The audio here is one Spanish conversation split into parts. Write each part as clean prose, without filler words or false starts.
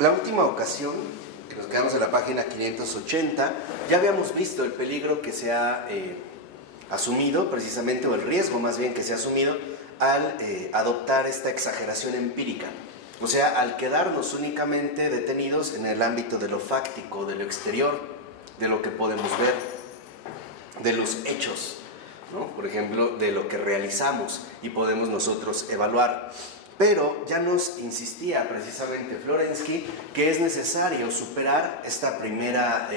La última ocasión, que nos quedamos en la página 580, ya habíamos visto el peligro que se ha asumido, precisamente, o el riesgo más bien que se ha asumido al adoptar esta exageración empírica. O sea, al quedarnos únicamente detenidos en el ámbito de lo fáctico, de lo exterior, de lo que podemos ver, de los hechos, ¿no? Por ejemplo, de lo que realizamos y podemos nosotros evaluar. Pero ya nos insistía precisamente Florensky que es necesario superar esta primera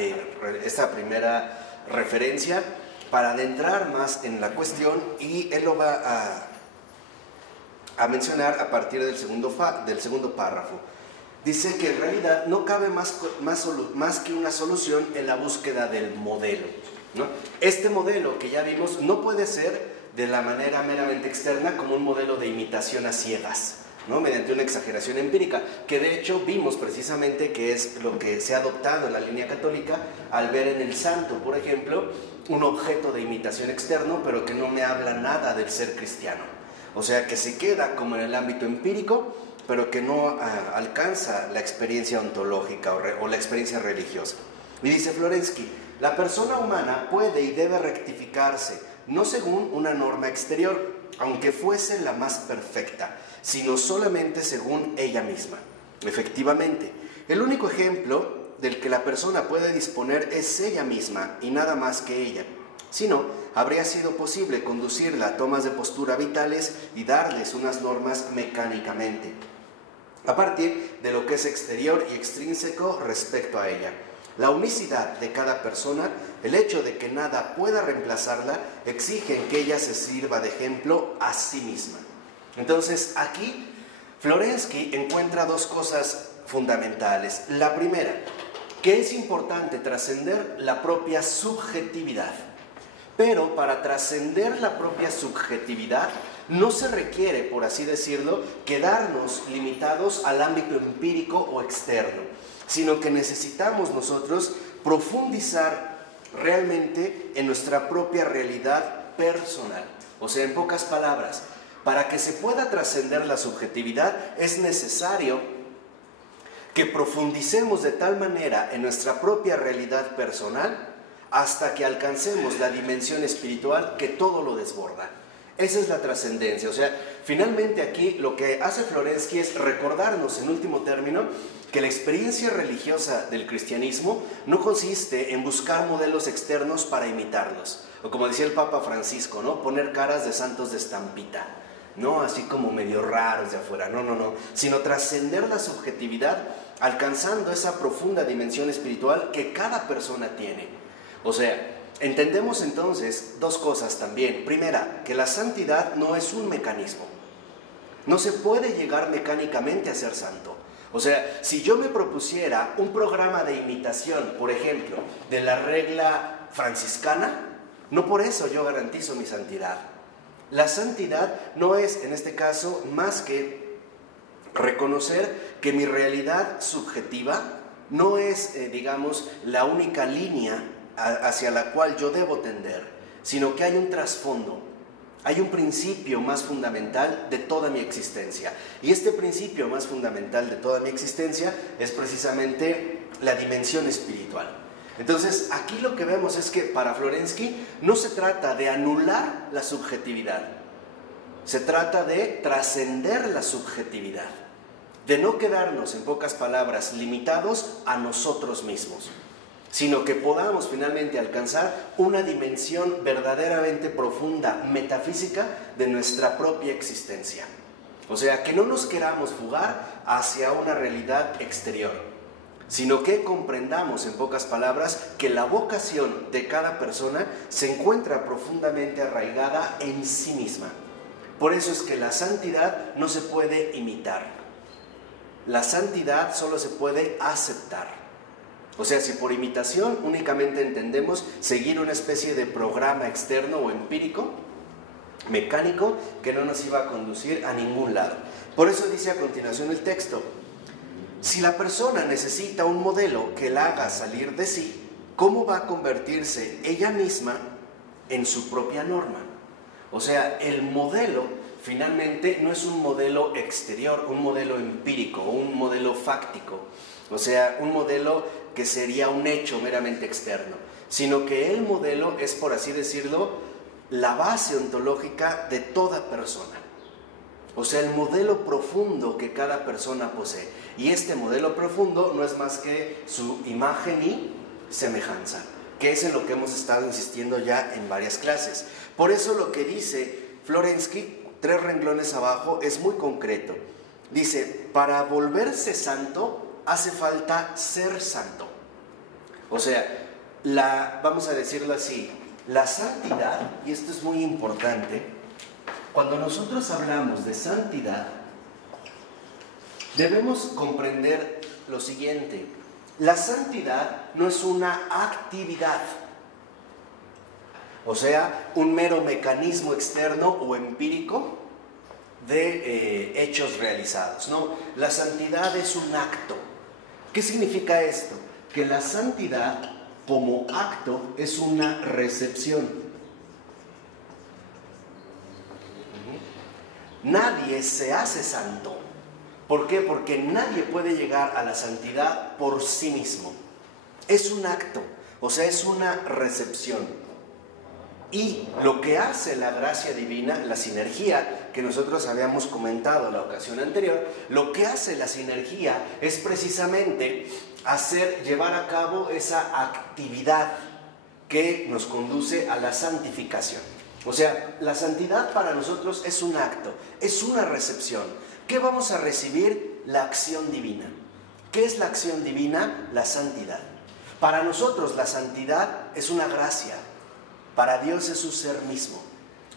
referencia para adentrar más en la cuestión, y él lo va a mencionar a partir del segundo párrafo. Dice que en realidad no cabe más que una solución en la búsqueda del modelo, ¿no? Este modelo que ya vimos no puede ser de la manera meramente externa, como un modelo de imitación a ciegas, ¿no? Mediante una exageración empírica, que de hecho vimos precisamente que es lo que se ha adoptado en la línea católica al ver en el santo, por ejemplo, un objeto de imitación externo, pero que no me habla nada del ser cristiano. O sea, que se queda como en el ámbito empírico, pero que no alcanza la experiencia ontológica o la experiencia religiosa. Y dice Florensky, la persona humana puede y debe rectificarse, no según una norma exterior, aunque fuese la más perfecta, sino solamente según ella misma. Efectivamente, el único ejemplo del que la persona puede disponer es ella misma y nada más que ella. Si no, habría sido posible conducirla a tomas de postura vitales y darles unas normas mecánicamente, a partir de lo que es exterior y extrínseco respecto a ella. La unicidad de cada persona, el hecho de que nada pueda reemplazarla, exigen que ella se sirva de ejemplo a sí misma. Entonces, aquí Florensky encuentra dos cosas fundamentales. La primera, que es importante trascender la propia subjetividad. Pero para trascender la propia subjetividad no se requiere, por así decirlo, quedarnos limitados al ámbito empírico o externo, sino que necesitamos nosotros profundizar realmente en nuestra propia realidad personal. O sea, en pocas palabras, para que se pueda trascender la subjetividad es necesario que profundicemos de tal manera en nuestra propia realidad personal hasta que alcancemos la dimensión espiritual que todo lo desborda. Esa es la trascendencia. O sea, finalmente aquí lo que hace Florensky es recordarnos, en último término, que la experiencia religiosa del cristianismo no consiste en buscar modelos externos para imitarlos, o como decía el Papa Francisco, ¿no? Poner caras de santos de estampita, no así como medio raros de afuera, no, sino trascender la subjetividad alcanzando esa profunda dimensión espiritual que cada persona tiene. O sea, entendemos entonces dos cosas también. Primera, que la santidad no es un mecanismo. No se puede llegar mecánicamente a ser santo. O sea, si yo me propusiera un programa de imitación, por ejemplo, de la regla franciscana, no por eso yo garantizo mi santidad. La santidad no es, en este caso, más que reconocer que mi realidad subjetiva no es, digamos, la única línea hacia la cual yo debo tender, sino que hay un trasfondo, hay un principio más fundamental de toda mi existencia. Y este principio más fundamental de toda mi existencia es precisamente la dimensión espiritual. Entonces, aquí lo que vemos es que para Florensky no se trata de anular la subjetividad, se trata de trascender la subjetividad, de no quedarnos, en pocas palabras, limitados a nosotros mismos, sino que podamos finalmente alcanzar una dimensión verdaderamente profunda, metafísica, de nuestra propia existencia. O sea, que no nos queramos fugar hacia una realidad exterior, sino que comprendamos, en pocas palabras, que la vocación de cada persona se encuentra profundamente arraigada en sí misma. Por eso es que la santidad no se puede imitar. La santidad solo se puede aceptar. O sea, si por imitación únicamente entendemos seguir una especie de programa externo o empírico, mecánico, que no nos iba a conducir a ningún lado. Por eso dice a continuación el texto: si la persona necesita un modelo que la haga salir de sí, ¿cómo va a convertirse ella misma en su propia norma? O sea, el modelo finalmente no es un modelo exterior, un modelo empírico, un modelo fáctico, o sea, un modelo que sería un hecho meramente externo, sino que el modelo es, por así decirlo, la base ontológica de toda persona. O sea, el modelo profundo que cada persona posee. Y este modelo profundo no es más que su imagen y semejanza, que es en lo que hemos estado insistiendo ya en varias clases. Por eso lo que dice Florensky, 3 renglones abajo, es muy concreto. Dice, para volverse santo hace falta ser santo. O sea, vamos a decirlo así, la santidad, y esto es muy importante, cuando nosotros hablamos de santidad, debemos comprender lo siguiente: la santidad no es una actividad, o sea, un mero mecanismo externo o empírico de hechos realizados. No, la santidad es un acto. ¿Qué significa esto? Que la santidad como acto es una recepción. Nadie se hace santo. ¿Por qué? Porque nadie puede llegar a la santidad por sí mismo. Es un acto, o sea, es una recepción. Y lo que hace la gracia divina, la sinergia que nosotros habíamos comentado la ocasión anterior, lo que hace la sinergia es precisamente llevar a cabo esa actividad que nos conduce a la santificación. O sea, la santidad para nosotros es un acto, es una recepción. ¿Qué vamos a recibir? La acción divina. ¿Qué es la acción divina? La santidad. Para nosotros la santidad es una gracia, para Dios es su ser mismo.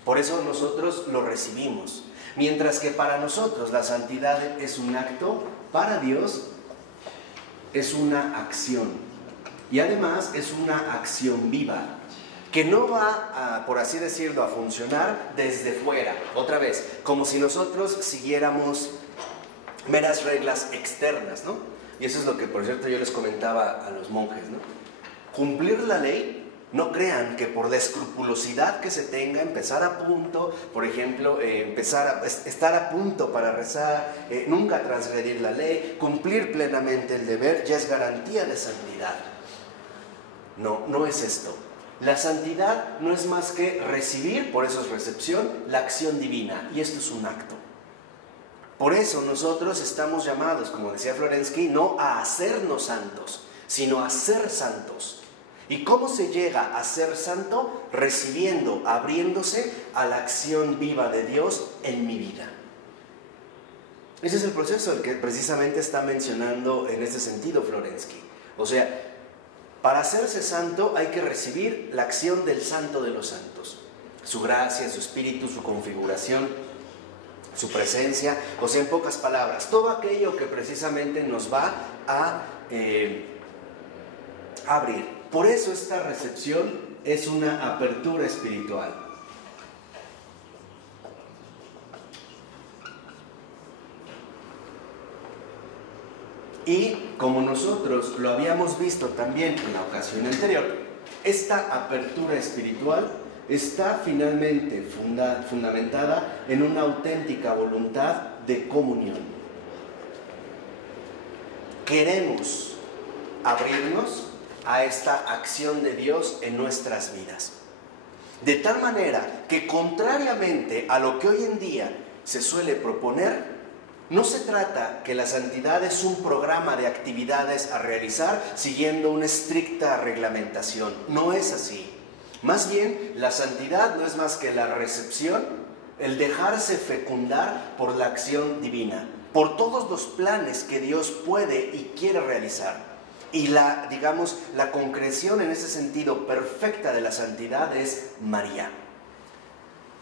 Por eso nosotros lo recibimos. Mientras que para nosotros la santidad es un acto, para Dios es una acción. Y además es una acción viva, que no va, por así decirlo, a funcionar desde fuera, otra vez, como si nosotros siguiéramos meras reglas externas, ¿no? Y eso es lo que, por cierto, yo les comentaba a los monjes, ¿no? Cumplir la ley, no crean que por la escrupulosidad que se tenga, empezar a punto, por ejemplo, estar a punto para rezar, nunca transgredir la ley, cumplir plenamente el deber, ya es garantía de santidad. No, no es esto. La santidad no es más que recibir, por eso es recepción, la acción divina, y esto es un acto. Por eso nosotros estamos llamados, como decía Florensky, no a hacernos santos, sino a ser santos. ¿Y cómo se llega a ser santo? Recibiendo, abriéndose a la acción viva de Dios en mi vida. Ese es el proceso el que precisamente está mencionando en este sentido Florensky. O sea, para hacerse santo hay que recibir la acción del santo de los santos. Su gracia, su espíritu, su configuración, su presencia. O sea, en pocas palabras, todo aquello que precisamente nos va a abrir. Por eso esta recepción es una apertura espiritual. Y como nosotros lo habíamos visto también en la ocasión anterior, esta apertura espiritual está finalmente fundamentada en una auténtica voluntad de comunión. Queremos abrirnos a esta acción de Dios en nuestras vidas. De tal manera que, contrariamente a lo que hoy en día se suele proponer, no se trata que la santidad es un programa de actividades a realizar siguiendo una estricta reglamentación. No es así. Más bien, la santidad no es más que la recepción, el dejarse fecundar por la acción divina, por todos los planes que Dios puede y quiere realizar. Y la concreción en ese sentido perfecta de la santidad es María.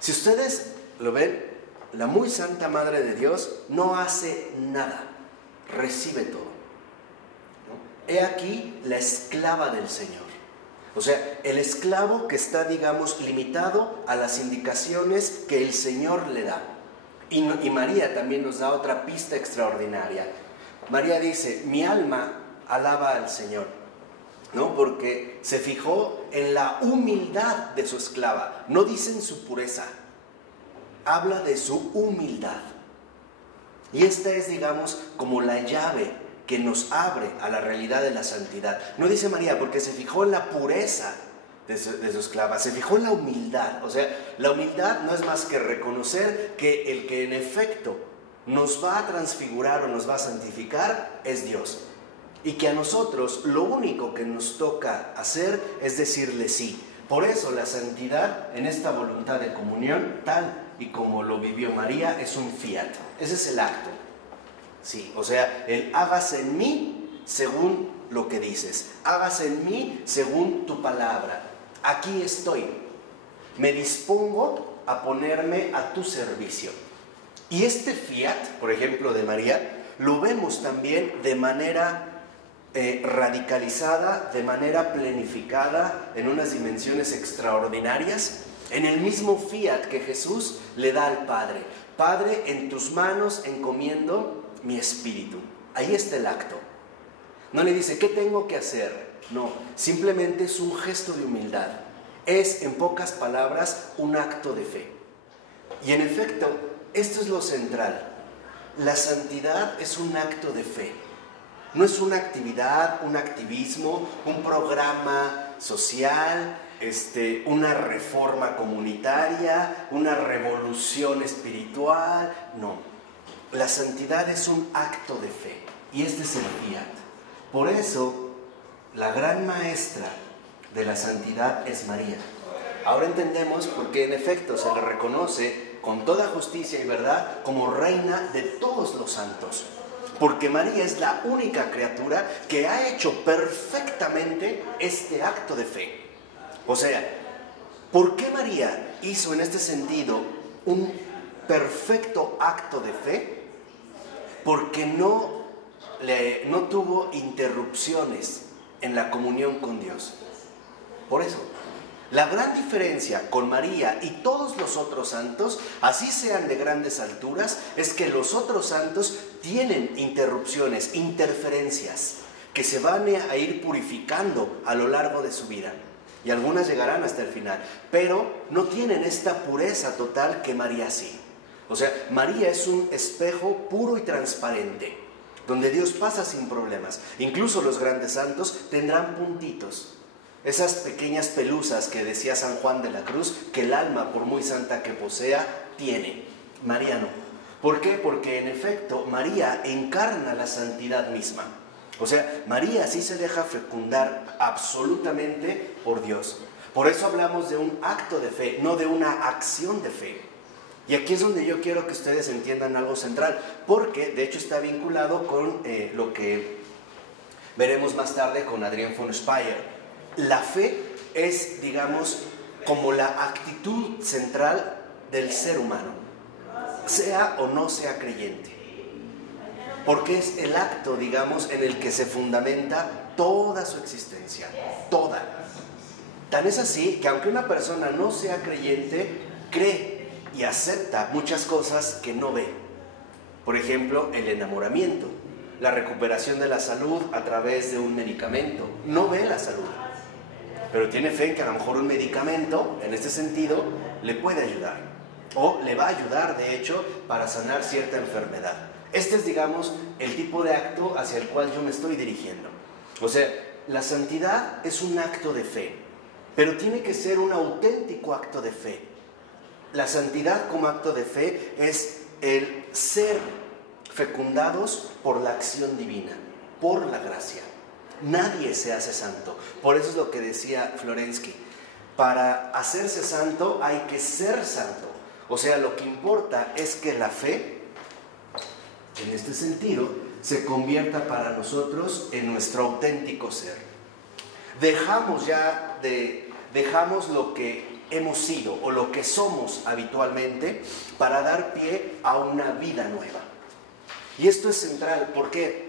Si ustedes lo ven, la muy santa Madre de Dios no hace nada, recibe todo, ¿no? He aquí la esclava del Señor. O sea, el esclavo que está, limitado a las indicaciones que el Señor le da. Y María también nos da otra pista extraordinaria. María dice, mi alma alaba al Señor, ¿no? Porque se fijó en la humildad de su esclava, no dice en su pureza. habla de su humildad. Y esta es, digamos, como la llave que nos abre a la realidad de la santidad. No dice María porque se fijó en la pureza de su esclava, se fijó en la humildad. O sea, la humildad no es más que reconocer que el que en efecto nos va a transfigurar o nos va a santificar es Dios. Y que a nosotros lo único que nos toca hacer es decirle sí. Por eso la santidad en esta voluntad de comunión, tal y como lo vivió María, es un fiat. Ese es el acto. Sí, o sea, el hágase en mí según lo que dices. Hágase en mí según tu palabra. Aquí estoy. Me dispongo a ponerme a tu servicio. Y este fiat, por ejemplo, de María, lo vemos también de manera radicalizada, de manera planificada, en unas dimensiones extraordinarias, en el mismo fiat que Jesús le da al Padre. Padre, en tus manos encomiendo mi espíritu. Ahí está el acto. No le dice, ¿qué tengo que hacer? No, simplemente es un gesto de humildad. Es, en pocas palabras, un acto de fe. Y en efecto, esto es lo central. La santidad es un acto de fe. No es una actividad, un activismo, un programa social, una reforma comunitaria, una revolución espiritual. No, la santidad es un acto de fe y este es el fiat. Por eso, la gran maestra de la santidad es María. Ahora entendemos por qué en efecto se le reconoce con toda justicia y verdad como reina de todos los santos. Porque María es la única criatura que ha hecho perfectamente este acto de fe. O sea, ¿por qué María hizo en este sentido un perfecto acto de fe? Porque no tuvo interrupciones en la comunión con Dios. Por eso, la gran diferencia con María y todos los otros santos, así sean de grandes alturas, es que los otros santos tienen interrupciones, interferencias, que se van a ir purificando a lo largo de su vida. Y algunas llegarán hasta el final, pero no tienen esta pureza total que María sí. O sea, María es un espejo puro y transparente, donde Dios pasa sin problemas. Incluso los grandes santos tendrán puntitos. Esas pequeñas pelusas que decía San Juan de la Cruz, que el alma, por muy santa que posea, tiene. María no. ¿Por qué? Porque en efecto María encarna la santidad misma. O sea, María sí se deja fecundar absolutamente por Dios. Por eso hablamos de un acto de fe, no de una acción de fe. Y aquí es donde yo quiero que ustedes entiendan algo central, porque de hecho está vinculado con lo que veremos más tarde con Adrián von Speyer. La fe es, digamos, como la actitud central del ser humano, sea o no sea creyente. Porque es el acto, digamos, en el que se fundamenta toda su existencia, toda. Tan es así que aunque una persona no sea creyente, cree y acepta muchas cosas que no ve. Por ejemplo, el enamoramiento, la recuperación de la salud a través de un medicamento. No ve la salud, pero tiene fe en que a lo mejor un medicamento, en este sentido, le puede ayudar. O le va a ayudar, de hecho, para sanar cierta enfermedad. Este es, digamos, el tipo de acto hacia el cual yo me estoy dirigiendo. O sea, la santidad es un acto de fe, pero tiene que ser un auténtico acto de fe. La santidad como acto de fe es el ser fecundados por la acción divina, por la gracia. Nadie se hace santo. Por eso es lo que decía Florensky. Para hacerse santo hay que ser santo. O sea, lo que importa es que la fe, en este sentido, se convierta para nosotros en nuestro auténtico ser. Dejamos lo que hemos sido o lo que somos habitualmente para dar pie a una vida nueva. Y esto es central. ¿Por qué?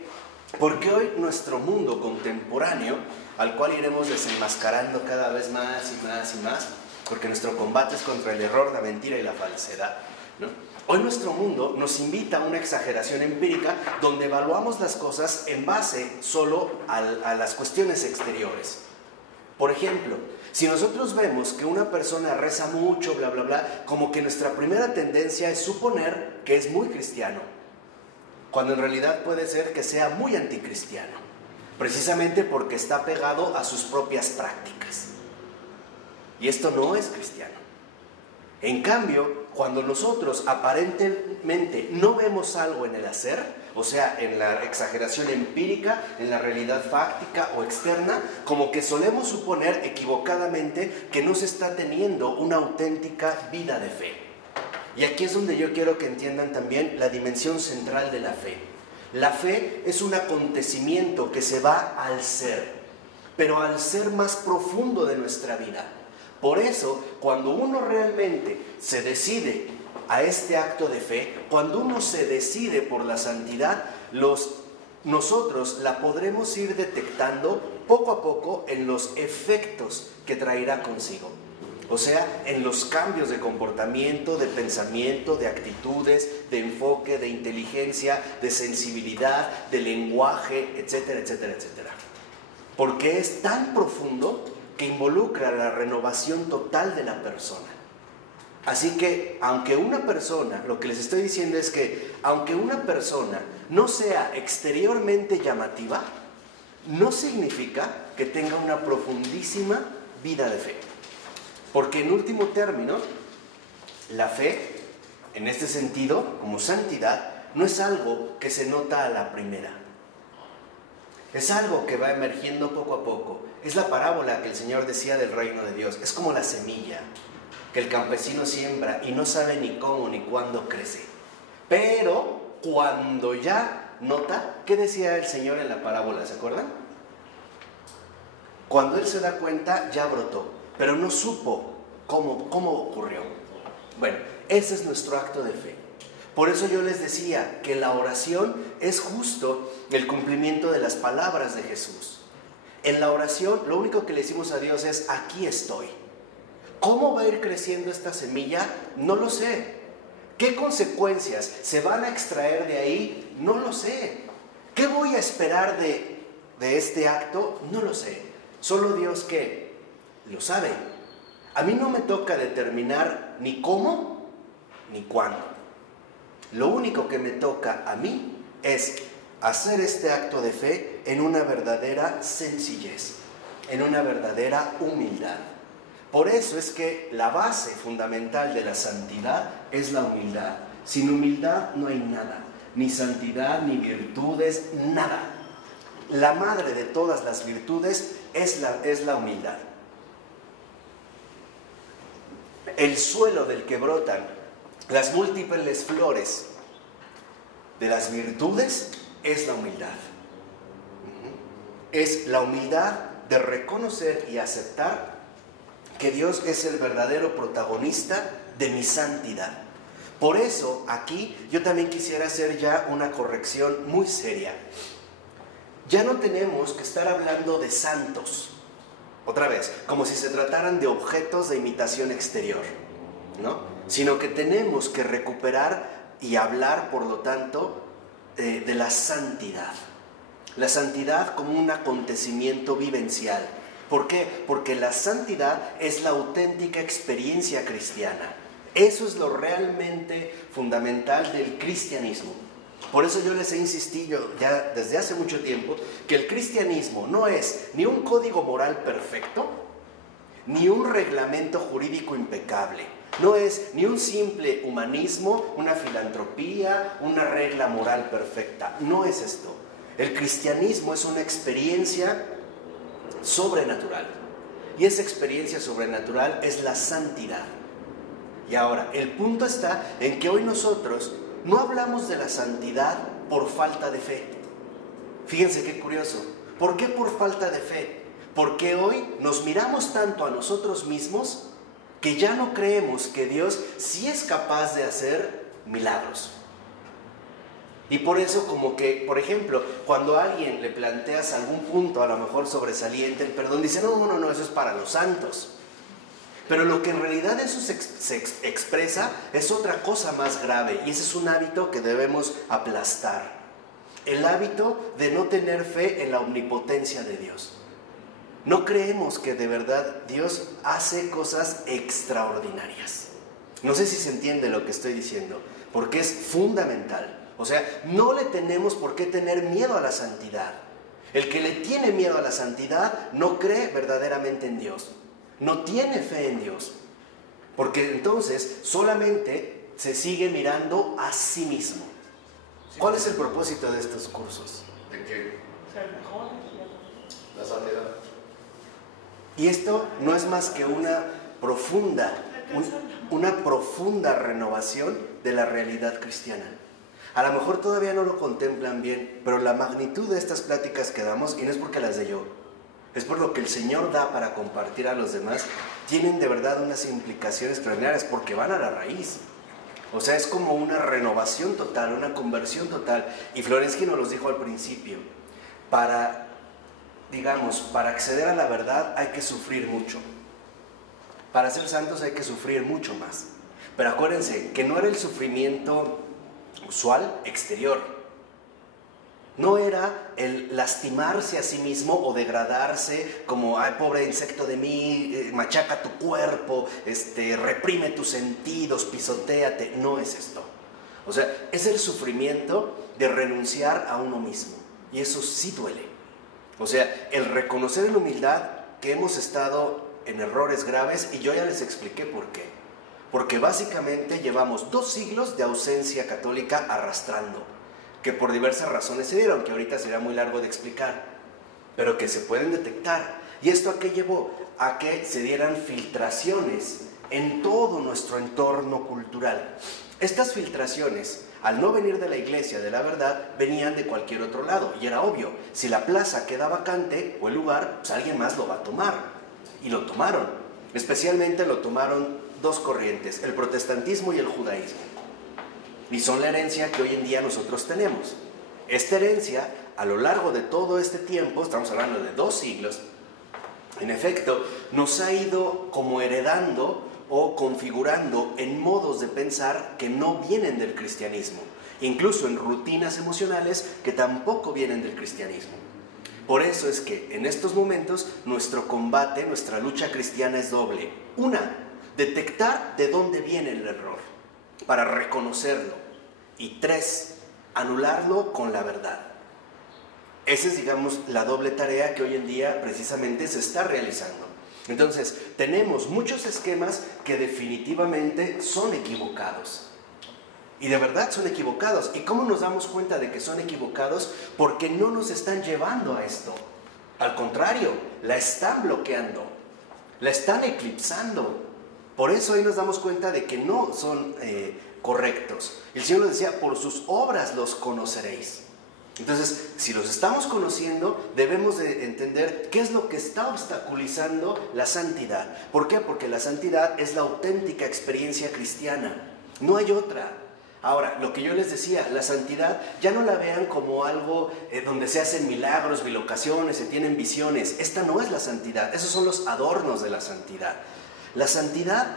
Porque hoy nuestro mundo contemporáneo, al cual iremos desenmascarando cada vez más y más y más, porque nuestro combate es contra el error, la mentira y la falsedad, ¿no? Hoy nuestro mundo nos invita a una exageración empírica donde evaluamos las cosas en base solo a las cuestiones exteriores. Por ejemplo, si nosotros vemos que una persona reza mucho, bla, bla, bla, como que nuestra primera tendencia es suponer que es muy cristiano, cuando en realidad puede ser que sea muy anticristiano, precisamente porque está pegado a sus propias prácticas. Y esto no es cristiano. En cambio, cuando nosotros aparentemente no vemos algo en el hacer, o sea, en la exageración empírica, en la realidad fáctica o externa, como que solemos suponer equivocadamente que no se está teniendo una auténtica vida de fe. Y aquí es donde yo quiero que entiendan también la dimensión central de la fe. La fe es un acontecimiento que se va al ser, pero al ser más profundo de nuestra vida. Por eso, cuando uno realmente se decide a este acto de fe, cuando uno se decide por la santidad, nosotros la podremos ir detectando poco a poco en los efectos que traerá consigo. O sea, en los cambios de comportamiento, de pensamiento, de actitudes, de enfoque, de inteligencia, de sensibilidad, de lenguaje, etcétera, etcétera, etcétera. Porque es tan profundo que involucra la renovación total de la persona. Así que, aunque una persona, lo que les estoy diciendo es que, aunque una persona no sea exteriormente llamativa, no significa que tenga una profundísima vida de fe. Porque en último término, la fe, en este sentido, como santidad, no es algo que se nota a la primera. Es algo que va emergiendo poco a poco. Es la parábola que el Señor decía del reino de Dios. Es como la semilla que el campesino siembra y no sabe ni cómo ni cuándo crece. Pero cuando ya nota, ¿qué decía el Señor en la parábola? ¿Se acuerdan? Cuando él se da cuenta, ya brotó, pero no supo cómo ocurrió. Bueno, ese es nuestro acto de fe. Por eso yo les decía que la oración es justo el cumplimiento de las palabras de Jesús. En la oración lo único que le decimos a Dios es: aquí estoy. ¿Cómo va a ir creciendo esta semilla? No lo sé. ¿Qué consecuencias se van a extraer de ahí? No lo sé. ¿Qué voy a esperar de este acto? No lo sé. Solo Dios que lo sabe. A mí no me toca determinar ni cómo ni cuándo. Lo único que me toca a mí es hacer este acto de fe en una verdadera sencillez, en una verdadera humildad. Por eso es que la base fundamental de la santidad es la humildad. Sin humildad no hay nada, ni santidad, ni virtudes, nada. La madre de todas las virtudes es la humildad. El suelo del que brotan las múltiples flores de las virtudes es la humildad. Es la humildad de reconocer y aceptar que Dios es el verdadero protagonista de mi santidad. Por eso aquí yo también quisiera hacer ya una corrección muy seria. Ya no tenemos que estar hablando de santos, otra vez, como si se trataran de objetos de imitación exterior, ¿no? Sino que tenemos que recuperar y hablar, por lo tanto, de la santidad. La santidad como un acontecimiento vivencial. ¿Por qué? Porque la santidad es la auténtica experiencia cristiana. Eso es lo realmente fundamental del cristianismo. Por eso yo les he insistido ya desde hace mucho tiempo que el cristianismo no es ni un código moral perfecto, ni un reglamento jurídico impecable. No es ni un simple humanismo, una filantropía, una regla moral perfecta. No es esto. El cristianismo es una experiencia sobrenatural. Y esa experiencia sobrenatural es la santidad. Y ahora, el punto está en que hoy nosotros no hablamos de la santidad por falta de fe. Fíjense qué curioso. ¿Por qué por falta de fe? Porque hoy nos miramos tanto a nosotros mismos que ya no creemos que Dios sí es capaz de hacer milagros. Y por eso como que, por ejemplo, cuando a alguien le planteas algún punto a lo mejor sobresaliente, el perdón, dice, no, eso es para los santos. Pero lo que en realidad eso se expresa es otra cosa más grave, y ese es un hábito que debemos aplastar. El hábito de no tener fe en la omnipotencia de Dios. No creemos que de verdad Dios hace cosas extraordinarias. No sé si se entiende lo que estoy diciendo, porque es fundamental. O sea, no le tenemos por qué tener miedo a la santidad. El que le tiene miedo a la santidad no cree verdaderamente en Dios, no tiene fe en Dios, porque entonces solamente se sigue mirando a sí mismo. ¿Cuál es el propósito de estos cursos? ¿De qué? Ser mejor. La santidad. Y esto no es más que una profunda renovación de la realidad cristiana. A lo mejor todavía no lo contemplan bien, pero la magnitud de estas pláticas que damos, y no es porque las dé yo, es por lo que el Señor da para compartir a los demás, tienen de verdad unas implicaciones extraordinarias porque van a la raíz. O sea, es como una renovación total, una conversión total. Y Florensky nos los dijo al principio, para acceder a la verdad hay que sufrir mucho. Para ser santos hay que sufrir mucho más. Pero acuérdense que no era el sufrimiento usual, exterior. No era el lastimarse a sí mismo o degradarse como, ay, pobre insecto de mí, machaca tu cuerpo, reprime tus sentidos, pisotéate. No es esto. O sea, es el sufrimiento de renunciar a uno mismo. Y eso sí duele. O sea, el reconocer en humildad que hemos estado en errores graves, y yo ya les expliqué por qué. Porque básicamente llevamos 2 siglos de ausencia católica arrastrando, que por diversas razones se dieron, que ahorita será muy largo de explicar, pero que se pueden detectar. ¿Y esto a qué llevó? A que se dieran filtraciones en todo nuestro entorno cultural. Estas filtraciones, al no venir de la iglesia de la verdad, venían de cualquier otro lado, y era obvio, si la plaza queda vacante o el lugar, pues alguien más lo va a tomar. Y lo tomaron. Especialmente lo tomaron 2 corrientes, el protestantismo y el judaísmo. Y son la herencia que hoy en día nosotros tenemos. Esta herencia, a lo largo de todo este tiempo, estamos hablando de 2 siglos, en efecto, nos ha ido como heredando o configurando en modos de pensar que no vienen del cristianismo, incluso en rutinas emocionales que tampoco vienen del cristianismo. Por eso es que en estos momentos nuestro combate, nuestra lucha cristiana es doble. 1, detectar de dónde viene el error, para reconocerlo. Y 3, anularlo con la verdad. Esa es, digamos, la doble tarea que hoy en día precisamente se está realizando. Entonces, tenemos muchos esquemas que definitivamente son equivocados. Y de verdad son equivocados. ¿Y cómo nos damos cuenta de que son equivocados? Porque no nos están llevando a esto. Al contrario, la están bloqueando, la están eclipsando. Por eso ahí nos damos cuenta de que no son correctos. El Señor nos decía, por sus obras los conoceréis. Entonces, si los estamos conociendo, debemos de entender qué es lo que está obstaculizando la santidad. ¿Por qué? Porque la santidad es la auténtica experiencia cristiana. No hay otra. Ahora, lo que yo les decía, la santidad ya no la vean como algo donde se hacen milagros, bilocaciones, se tienen visiones. Esta no es la santidad, esos son los adornos de la santidad. La santidad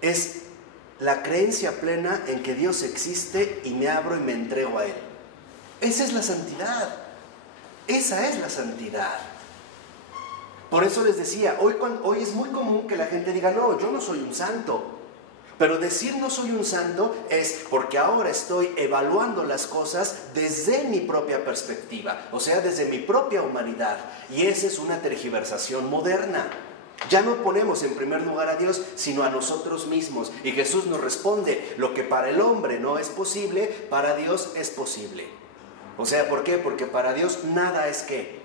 es la creencia plena en que Dios existe y me abro y me entrego a Él. Esa es la santidad. Esa es la santidad. Por eso les decía, hoy es muy común que la gente diga, no, yo no soy un santo. Pero decir no soy un santo es porque ahora estoy evaluando las cosas desde mi propia perspectiva, o sea, desde mi propia humanidad. Y esa es una tergiversación moderna. Ya no ponemos en primer lugar a Dios, sino a nosotros mismos. Y Jesús nos responde, lo que para el hombre no es posible, para Dios es posible. O sea, ¿por qué? Porque para Dios nada es ¿qué?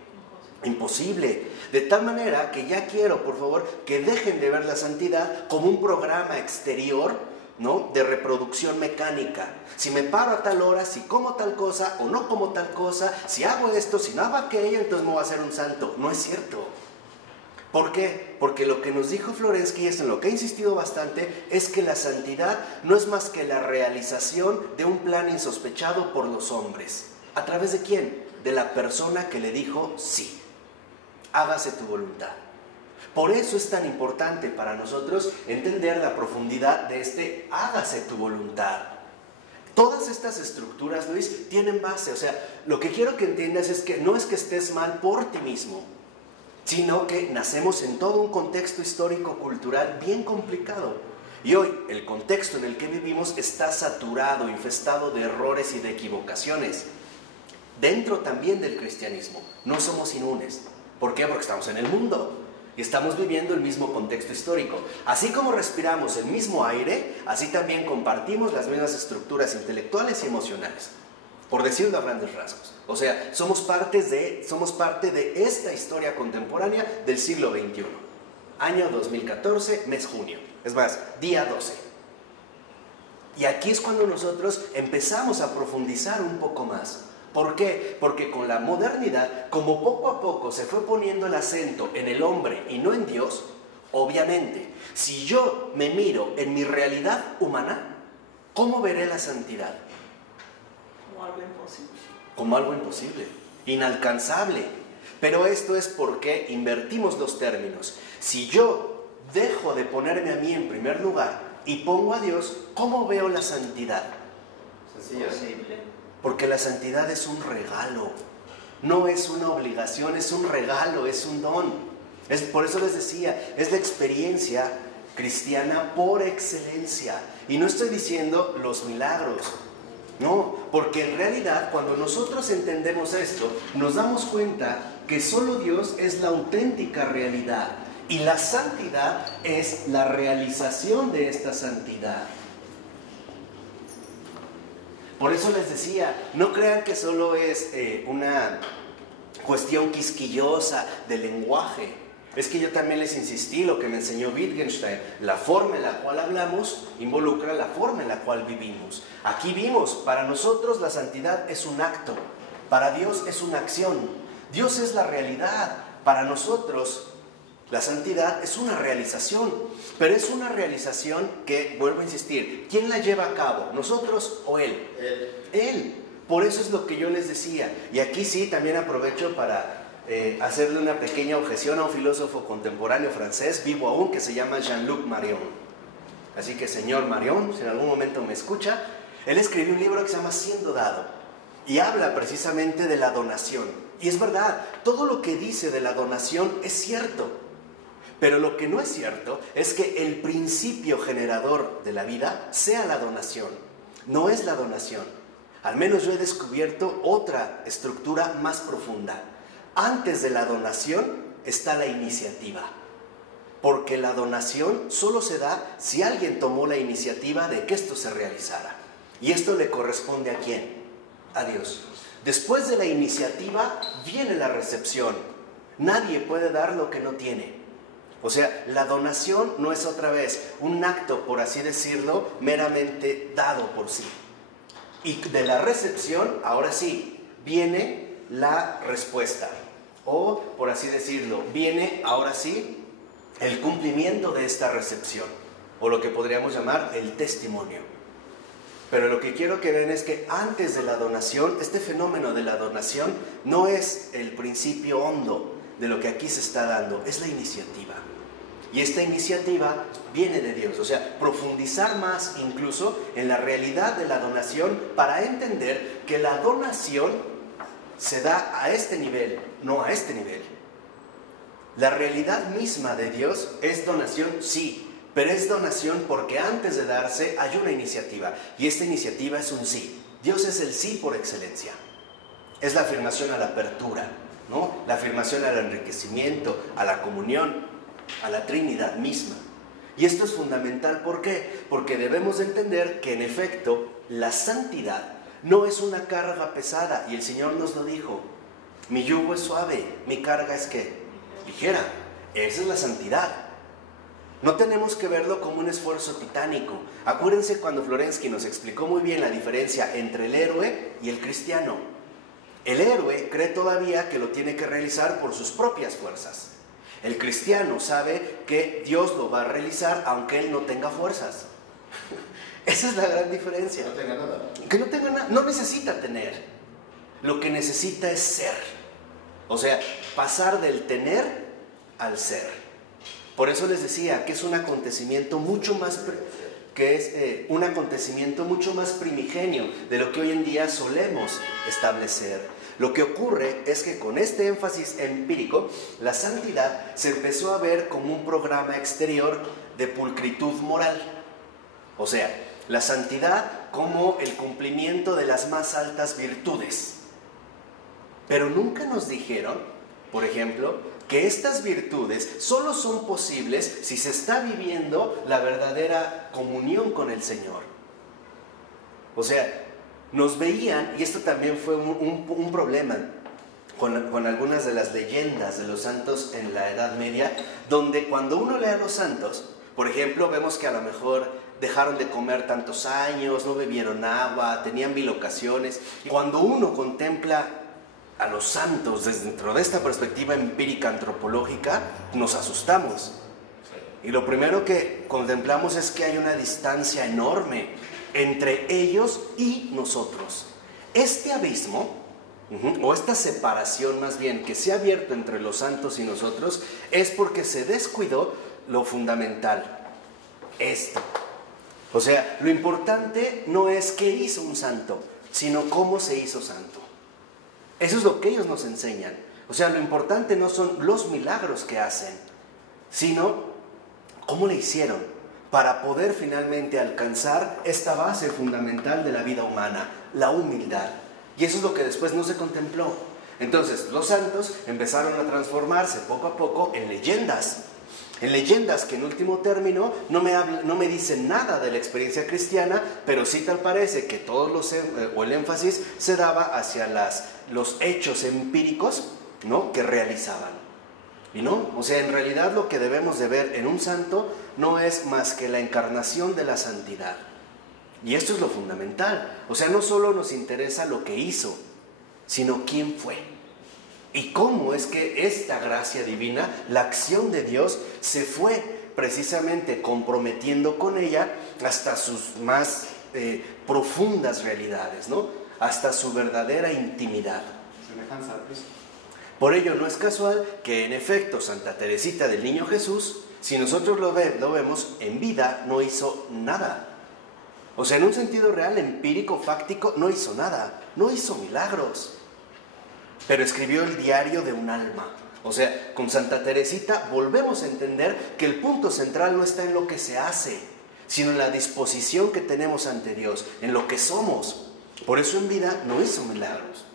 Imposible. De tal manera que ya quiero, por favor, que dejen de ver la santidad como un programa exterior, ¿no?, de reproducción mecánica. Si me paro a tal hora, si como tal cosa o no como tal cosa, si hago esto, si no hago aquello, entonces me voy a hacer un santo. No es cierto. ¿Por qué? Porque lo que nos dijo Florensky, y es en lo que he insistido bastante, es que la santidad no es más que la realización de un plan insospechado por los hombres. ¿A través de quién? De la persona que le dijo sí. Hágase tu voluntad. Por eso es tan importante para nosotros entender la profundidad de hágase tu voluntad. Todas estas estructuras, Luis, tienen base. O sea, lo que quiero que entiendas es que no es que estés mal por ti mismo. sino que nacemos en todo un contexto histórico-cultural bien complicado. Y hoy el contexto en el que vivimos está saturado, infestado de errores y de equivocaciones. Dentro también del cristianismo, no somos inmunes. ¿Por qué? Porque estamos en el mundo y estamos viviendo el mismo contexto histórico. Así como respiramos el mismo aire, así también compartimos las mismas estructuras intelectuales y emocionales, por decirlo a grandes rasgos. O sea, somos parte de esta historia contemporánea del siglo XXI. Año 2014, mes junio. Es más, día 12. Y aquí es cuando nosotros empezamos a profundizar un poco más. ¿Por qué? Porque con la modernidad, como poco a poco se fue poniendo el acento en el hombre y no en Dios, obviamente, si yo me miro en mi realidad humana, ¿cómo veré la santidad? Como algo imposible. Como algo imposible, inalcanzable. Pero esto es porque invertimos los términos. Si yo dejo de ponerme a mí en primer lugar y pongo a Dios, ¿cómo veo la santidad? Sencillo. Porque la santidad es un regalo, no es una obligación, es un regalo, es un don. Por eso les decía, es la experiencia cristiana por excelencia. Y no estoy diciendo los milagros, no, porque en realidad cuando nosotros entendemos esto, nos damos cuenta que solo Dios es la auténtica realidad y la santidad es la realización de esta santidad. Por eso les decía, no crean que solo es una cuestión quisquillosa de lenguaje. Es que yo también les insistí, lo que me enseñó Wittgenstein, la forma en la cual hablamos involucra la forma en la cual vivimos. Aquí vimos, para nosotros la santidad es un acto, para Dios es una acción. Dios es la realidad, para nosotros la santidad es una realización, pero es una realización que, vuelvo a insistir, ¿quién la lleva a cabo? ¿Nosotros o Él? Él. Por eso es lo que yo les decía. Y aquí sí, también aprovecho para hacerle una pequeña objeción a un filósofo contemporáneo francés, vivo aún, que se llama Jean-Luc Marion. Así que, señor Marion, si en algún momento me escucha, él escribió un libro que se llama Siendo Dado, y habla precisamente de la donación. Y es verdad, todo lo que dice de la donación es cierto. Pero lo que no es cierto es que el principio generador de la vida sea la donación. No es la donación. Al menos yo he descubierto otra estructura más profunda. Antes de la donación está la iniciativa. Porque la donación solo se da si alguien tomó la iniciativa de que esto se realizara. Y esto le corresponde ¿a quién? A Dios. Después de la iniciativa viene la recepción. Nadie puede dar lo que no tiene. O sea, la donación no es otra vez un acto, por así decirlo, meramente dado por sí. Y de la recepción, ahora sí, viene la respuesta. O, por así decirlo, viene, ahora sí, el cumplimiento de esta recepción. O lo que podríamos llamar el testimonio. Pero lo que quiero que vean es que antes de la donación, este fenómeno de la donación no es el principio hondo de lo que aquí se está dando, es la iniciativa. Y esta iniciativa viene de Dios, o sea, profundizar más incluso en la realidad de la donación para entender que la donación se da a este nivel, no a este nivel. La realidad misma de Dios es donación, sí, pero es donación porque antes de darse hay una iniciativa, y esta iniciativa es un sí. Dios es el sí por excelencia. Es la afirmación a la apertura, ¿no? La afirmación al enriquecimiento, a la comunión, a la Trinidad misma. Y esto es fundamental, ¿por qué? Porque debemos de entender que en efecto la santidad no es una carga pesada, y el Señor nos lo dijo: mi yugo es suave, mi carga es ¿qué? Ligera. Esa es la santidad. No tenemos que verlo como un esfuerzo titánico. Acuérdense cuando Florensky nos explicó muy bien la diferencia entre el héroe y el cristiano. El héroe cree todavía que lo tiene que realizar por sus propias fuerzas. El cristiano sabe que Dios lo va a realizar aunque él no tenga fuerzas. Esa es la gran diferencia. No tenga nada. Que no tenga nada, no necesita tener. Lo que necesita es ser. O sea, pasar del tener al ser. Por eso les decía que es un acontecimiento mucho más primigenio de lo que hoy en día solemos establecer. Lo que ocurre es que con este énfasis empírico, la santidad se empezó a ver como un programa exterior de pulcritud moral. O sea, la santidad como el cumplimiento de las más altas virtudes. Pero nunca nos dijeron, por ejemplo, que estas virtudes solo son posibles si se está viviendo la verdadera comunión con el Señor. O sea, nos veían, y esto también fue un problema con algunas de las leyendas de los santos en la Edad Media, donde cuando uno lee a los santos, por ejemplo, vemos que a lo mejor dejaron de comer tantos años, no bebieron agua, tenían bilocaciones. Y cuando uno contempla a los santos desde dentro de esta perspectiva empírica antropológica, nos asustamos. Y lo primero que contemplamos es que hay una distancia enorme entre ellos y nosotros. Este abismo, o esta separación más bien, que se ha abierto entre los santos y nosotros, es porque se descuidó lo fundamental, esto. O sea, lo importante no es qué hizo un santo, sino cómo se hizo santo. Eso es lo que ellos nos enseñan. O sea, lo importante no son los milagros que hacen, sino cómo le hicieron para poder finalmente alcanzar esta base fundamental de la vida humana, la humildad. Y eso es lo que después no se contempló. Entonces, los santos empezaron a transformarse poco a poco en leyendas que en último término no me dicen nada de la experiencia cristiana, pero sí tal parece que el énfasis se daba hacia los hechos empíricos, ¿no?, que realizaban. Y no, o sea, en realidad lo que debemos de ver en un santo no es más que la encarnación de la santidad. Y esto es lo fundamental. O sea, no solo nos interesa lo que hizo, sino quién fue. Y cómo es que esta gracia divina, la acción de Dios, se fue precisamente comprometiendo con ella hasta sus más profundas realidades, ¿no? Hasta su verdadera intimidad. Semejanza a Cristo. Por ello no es casual que en efecto Santa Teresita del Niño Jesús, si nosotros lo vemos, en vida no hizo nada. O sea, en un sentido real, empírico, fáctico, no hizo nada, no hizo milagros. Pero escribió el diario de un alma. O sea, con Santa Teresita volvemos a entender que el punto central no está en lo que se hace, sino en la disposición que tenemos ante Dios, en lo que somos. Por eso en vida no hizo milagros.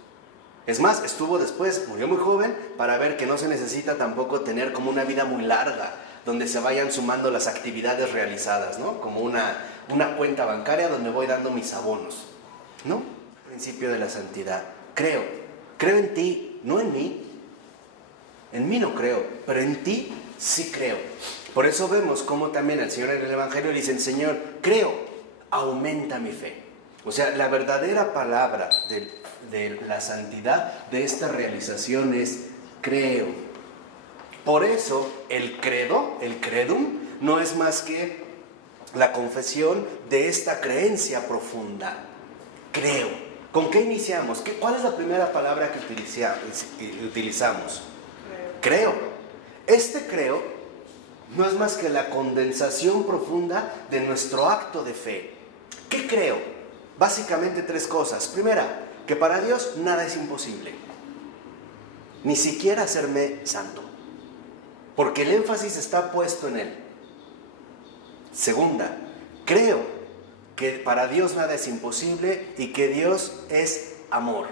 Es más, estuvo después, murió muy joven, para ver que no se necesita tampoco tener como una vida muy larga, donde se vayan sumando las actividades realizadas, ¿no? Como una cuenta bancaria donde voy dando mis abonos, ¿no? El principio de la santidad. Creo en ti, no en mí. En mí no creo, pero en ti sí creo. Por eso vemos cómo también el Señor en el Evangelio le dice: Señor, creo, aumenta mi fe. O sea, la verdadera palabra de la santidad de esta realización es creo. Por eso el credo, el credum, no es más que la confesión de esta creencia profunda. Creo. ¿Con qué iniciamos? ¿Cuál es la primera palabra que utilizamos? Creo. Este creo no es más que la condensación profunda de nuestro acto de fe. ¿Qué creo? Básicamente tres cosas. Primera, que para Dios nada es imposible, ni siquiera hacerme santo, porque el énfasis está puesto en Él. Segunda, creo que para Dios nada es imposible y que Dios es amor.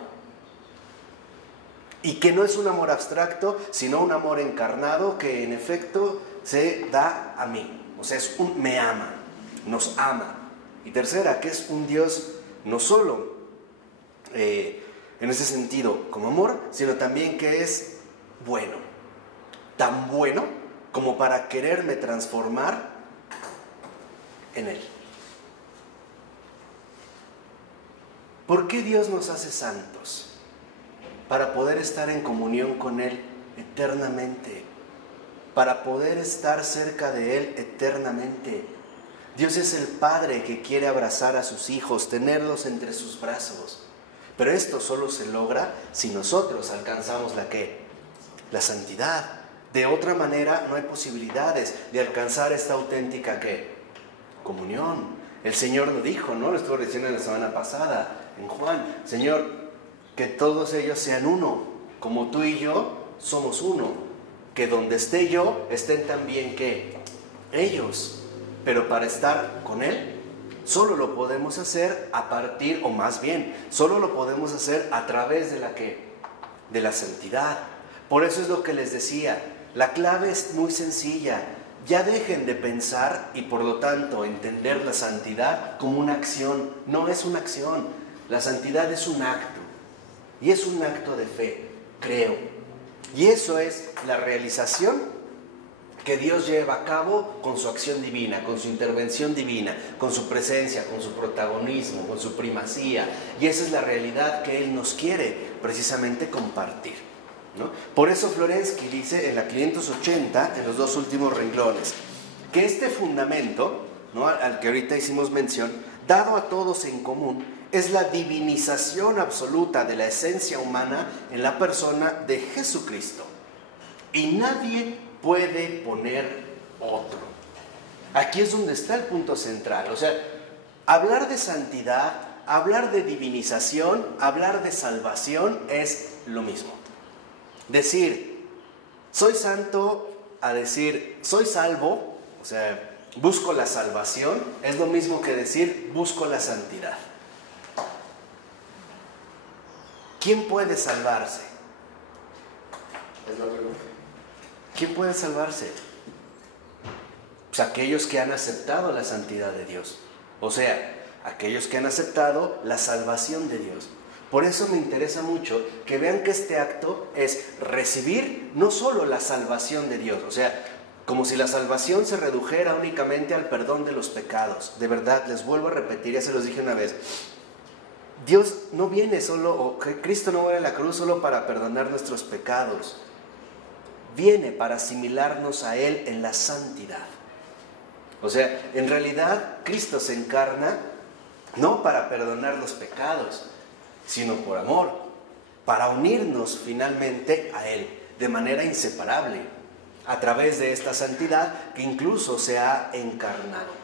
Y que no es un amor abstracto, sino un amor encarnado que en efecto se da a mí. O sea, me ama, nos ama. Y tercera, que es un Dios no solo en ese sentido como amor, sino también que es bueno. Tan bueno como para quererme transformar en Él. ¿Por qué Dios nos hace santos? Para poder estar en comunión con Él eternamente, para poder estar cerca de Él eternamente. Dios es el Padre que quiere abrazar a sus hijos, tenerlos entre sus brazos. Pero esto solo se logra si nosotros alcanzamos la santidad. De otra manera no hay posibilidades de alcanzar esta auténtica comunión. El Señor lo dijo, ¿no? Lo estuvo diciendo la semana pasada en Juan: Señor, que todos ellos sean uno, como tú y yo somos uno, que donde esté yo, estén también que ellos, pero para estar con Él, solo lo podemos hacer a partir, o más bien, solo lo podemos hacer a través de de la santidad. Por eso es lo que les decía, la clave es muy sencilla. Ya dejen de pensar y por lo tanto entender la santidad como una acción. No es una acción, la santidad es un acto. Y es un acto de fe, creo. Y eso es la realización que Dios lleva a cabo con su acción divina, con su intervención divina, con su presencia, con su protagonismo, con su primacía. Y esa es la realidad que Él nos quiere precisamente compartir, ¿no? Por eso Florensky dice en la 580, en los dos últimos renglones, que este fundamento, ¿no?, al que ahorita hicimos mención, dado a todos en común, es la divinización absoluta de la esencia humana en la persona de Jesucristo. Y nadie puede poner otro. Aquí es donde está el punto central. O sea, hablar de santidad, hablar de divinización, hablar de salvación es lo mismo. Decir, soy santo, a decir, soy salvo, o sea, busco la salvación, es lo mismo que decir, busco la santidad. ¿Quién puede salvarse? Es la pregunta. ¿Quién puede salvarse? Pues aquellos que han aceptado la santidad de Dios. O sea, aquellos que han aceptado la salvación de Dios. Por eso me interesa mucho que vean que este acto es recibir no solo la salvación de Dios, o sea, como si la salvación se redujera únicamente al perdón de los pecados. De verdad, les vuelvo a repetir, ya se los dije una vez, Dios no viene solo, o Cristo no muere en la cruz solo para perdonar nuestros pecados, viene para asimilarnos a Él en la santidad. O sea, en realidad Cristo se encarna no para perdonar los pecados, sino por amor, para unirnos finalmente a Él de manera inseparable, a través de esta santidad que incluso se ha encarnado.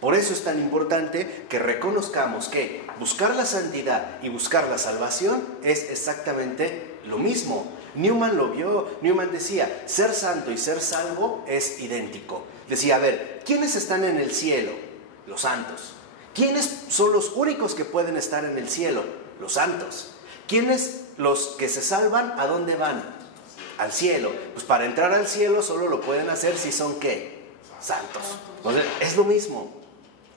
Por eso es tan importante que reconozcamos que buscar la santidad y buscar la salvación es exactamente lo mismo. Newman lo vio, Newman decía, ser santo y ser salvo es idéntico. Decía, a ver, ¿quiénes están en el cielo? Los santos. ¿Quiénes son los únicos que pueden estar en el cielo? Los santos. ¿Quiénes los que se salvan? ¿A dónde van? Al cielo. Pues para entrar al cielo solo lo pueden hacer si son ¿qué? Santos. Entonces, es lo mismo.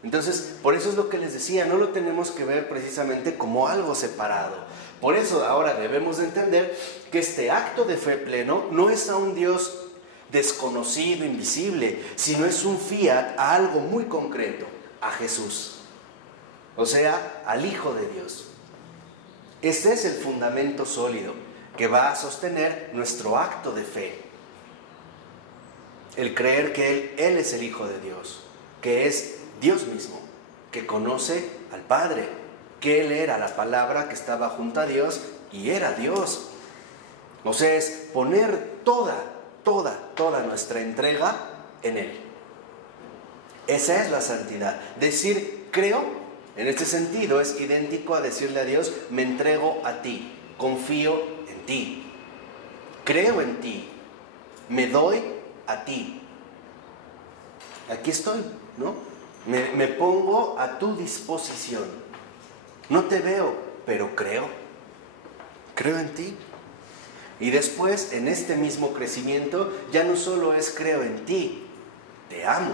Entonces, por eso es lo que les decía, no lo tenemos que ver precisamente como algo separado. Por eso ahora debemos de entender que este acto de fe pleno no es a un Dios desconocido, invisible, sino es un fiat a algo muy concreto, a Jesús. O sea, al Hijo de Dios. Este es el fundamento sólido que va a sostener nuestro acto de fe. El creer que Él es el Hijo de Dios, que es Dios mismo, que conoce al Padre, que Él era la palabra que estaba junto a Dios y era Dios. O sea, es poner toda nuestra entrega en Él. Esa es la santidad. Decir creo, en este sentido, es idéntico a decirle a Dios, me entrego a ti, confío en ti, creo en ti, me doy a ti. Aquí estoy, ¿no? Me pongo a tu disposición. No te veo, pero creo en ti. Y después, en este mismo crecimiento, ya no solo es creo en ti, te amo.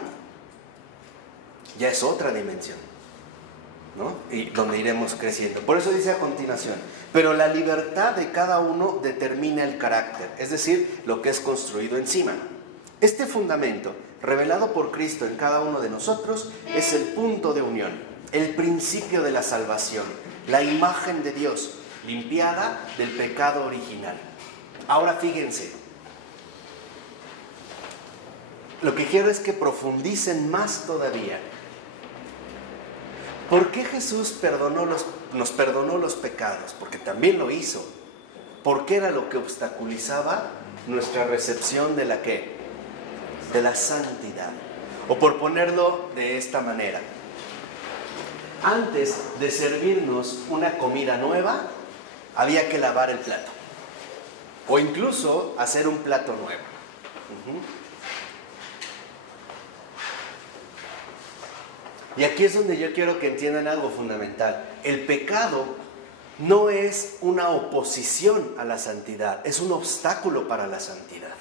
Ya es otra dimensión, ¿no? Y donde iremos creciendo. Por eso dice a continuación, pero la libertad de cada uno determina el carácter, es decir, lo que es construido encima. Este fundamento, revelado por Cristo en cada uno de nosotros, es el punto de unión, el principio de la salvación, la imagen de Dios, limpiada del pecado original. Ahora fíjense, lo que quiero es que profundicen más todavía. ¿Por qué Jesús nos perdonó los pecados? Porque también lo hizo. ¿Por qué era lo que obstaculizaba nuestra recepción de la qué? De la santidad. O por ponerlo de esta manera, antes de servirnos una comida nueva, había que lavar el plato. O incluso hacer un plato nuevo. Y aquí es donde yo quiero que entiendan algo fundamental. El pecado no es una oposición a la santidad, es un obstáculo para la santidad.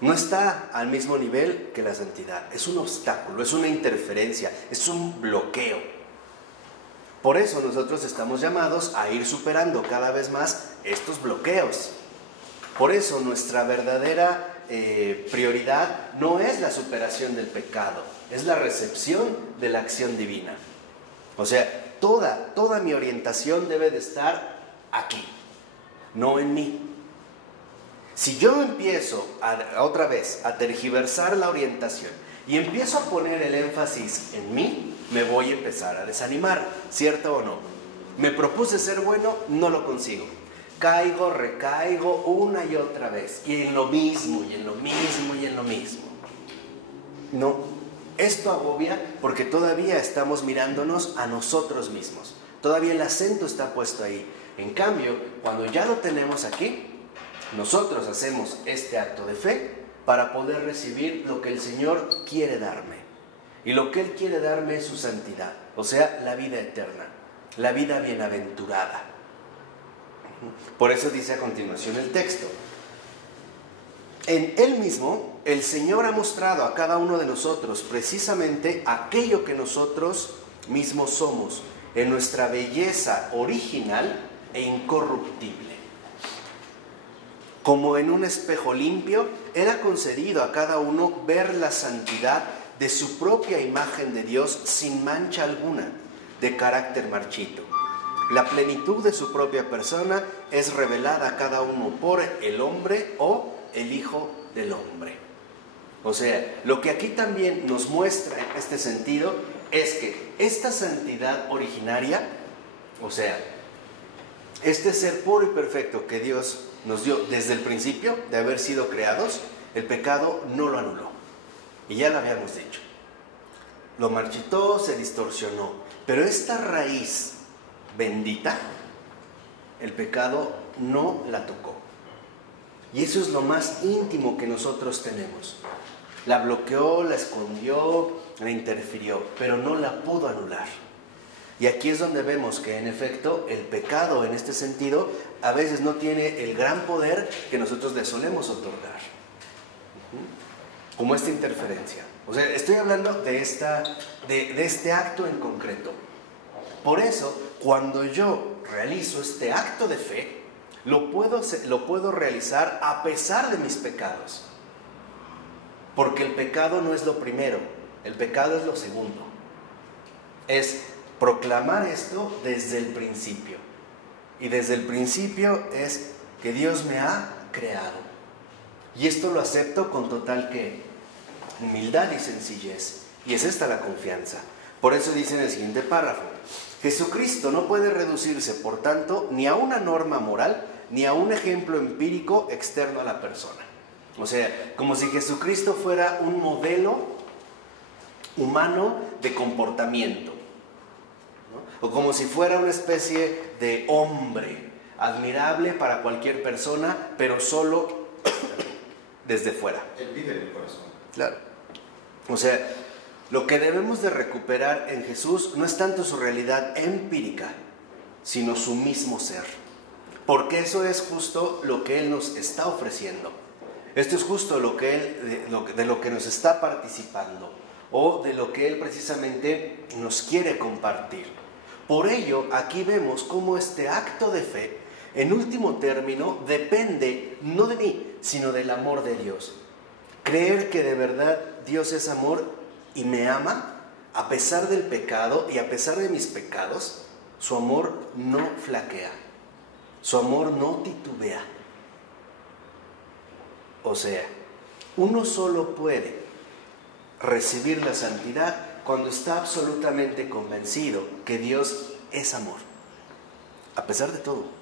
No está al mismo nivel que la santidad, es un obstáculo, es una interferencia, es un bloqueo. Por eso nosotros estamos llamados a ir superando cada vez más estos bloqueos. Por eso nuestra verdadera prioridad no es la superación del pecado, es la recepción de la acción divina. O sea, toda mi orientación debe de estar aquí, no en mí. Si yo empiezo otra vez a tergiversar la orientación y empiezo a poner el énfasis en mí, me voy a empezar a desanimar, ¿cierto o no? Me propuse ser bueno, no lo consigo. Caigo, recaigo una y otra vez, y en lo mismo, y en lo mismo, y en lo mismo. No, esto agobia porque todavía estamos mirándonos a nosotros mismos. Todavía el acento está puesto ahí. En cambio, cuando ya lo tenemos aquí, nosotros hacemos este acto de fe para poder recibir lo que el Señor quiere darme. Y lo que Él quiere darme es su santidad, o sea, la vida eterna, la vida bienaventurada. Por eso dice a continuación el texto. En Él mismo, el Señor ha mostrado a cada uno de nosotros precisamente aquello que nosotros mismos somos, en nuestra belleza original e incorruptible. Como en un espejo limpio, Él ha concedido a cada uno ver la santidad de su propia imagen de Dios sin mancha alguna, de carácter marchito. La plenitud de su propia persona es revelada a cada uno por el hombre o el Hijo del Hombre. O sea, lo que aquí también nos muestra en este sentido es que esta santidad originaria, o sea, este ser puro y perfecto que Dios nos dio desde el principio de haber sido creados, el pecado no lo anuló. Y ya lo habíamos dicho. Lo marchitó, se distorsionó. Pero esta raíz bendita, el pecado no la tocó. Y eso es lo más íntimo que nosotros tenemos. La bloqueó, la escondió, la interfirió, pero no la pudo anular. Y aquí es donde vemos que en efecto el pecado en este sentido a veces no tiene el gran poder que nosotros le solemos otorgar. Como esta interferencia. O sea, estoy hablando de este acto en concreto. Por eso, cuando yo realizo este acto de fe, lo puedo realizar a pesar de mis pecados. Porque el pecado no es lo primero, el pecado es lo segundo. Es proclamar esto desde el principio. Y desde el principio es que Dios me ha creado. Y esto lo acepto con total humildad y sencillez. Y es esta la confianza. Por eso dice en el siguiente párrafo: Jesucristo no puede reducirse, por tanto, ni a una norma moral, ni a un ejemplo empírico externo a la persona. O sea, como si Jesucristo fuera un modelo humano de comportamiento, ¿no? O como si fuera una especie de hombre admirable para cualquier persona, pero solo desde fuera. Él vive en el corazón. Claro. O sea, lo que debemos de recuperar en Jesús no es tanto su realidad empírica, sino su mismo ser. Porque eso es justo lo que Él nos está ofreciendo. Esto es justo de lo que nos está participando, o de lo que Él precisamente nos quiere compartir. Por ello, aquí vemos cómo este acto de fe, en último término, depende no de mí, sino del amor de Dios. Creer que de verdad Dios es amor y me ama, a pesar del pecado y a pesar de mis pecados, su amor no flaquea, su amor no titubea. O sea, uno solo puede recibir la santidad cuando está absolutamente convencido que Dios es amor, a pesar de todo.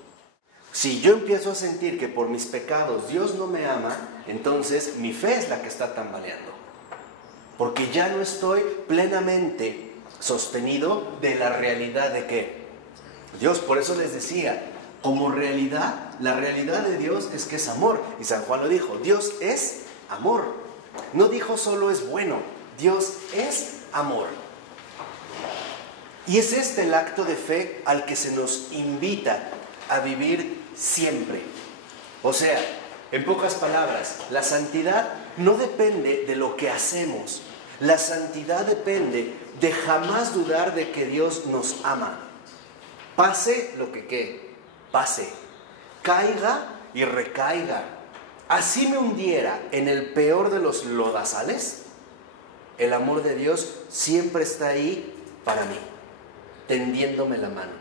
Si yo empiezo a sentir que por mis pecados Dios no me ama, entonces mi fe es la que está tambaleando. Porque ya no estoy plenamente sostenido de la realidad de ¿qué? Dios, por eso les decía, como realidad, la realidad de Dios es que es amor. Y San Juan lo dijo, Dios es amor. No dijo solo es bueno, Dios es amor. Y es este el acto de fe al que se nos invita a vivir siempre. O sea, en pocas palabras, la santidad no depende de lo que hacemos. La santidad depende de jamás dudar de que Dios nos ama. Pase lo que pase, caiga y recaiga. Así me hundiera en el peor de los lodazales, el amor de Dios siempre está ahí para mí, tendiéndome la mano.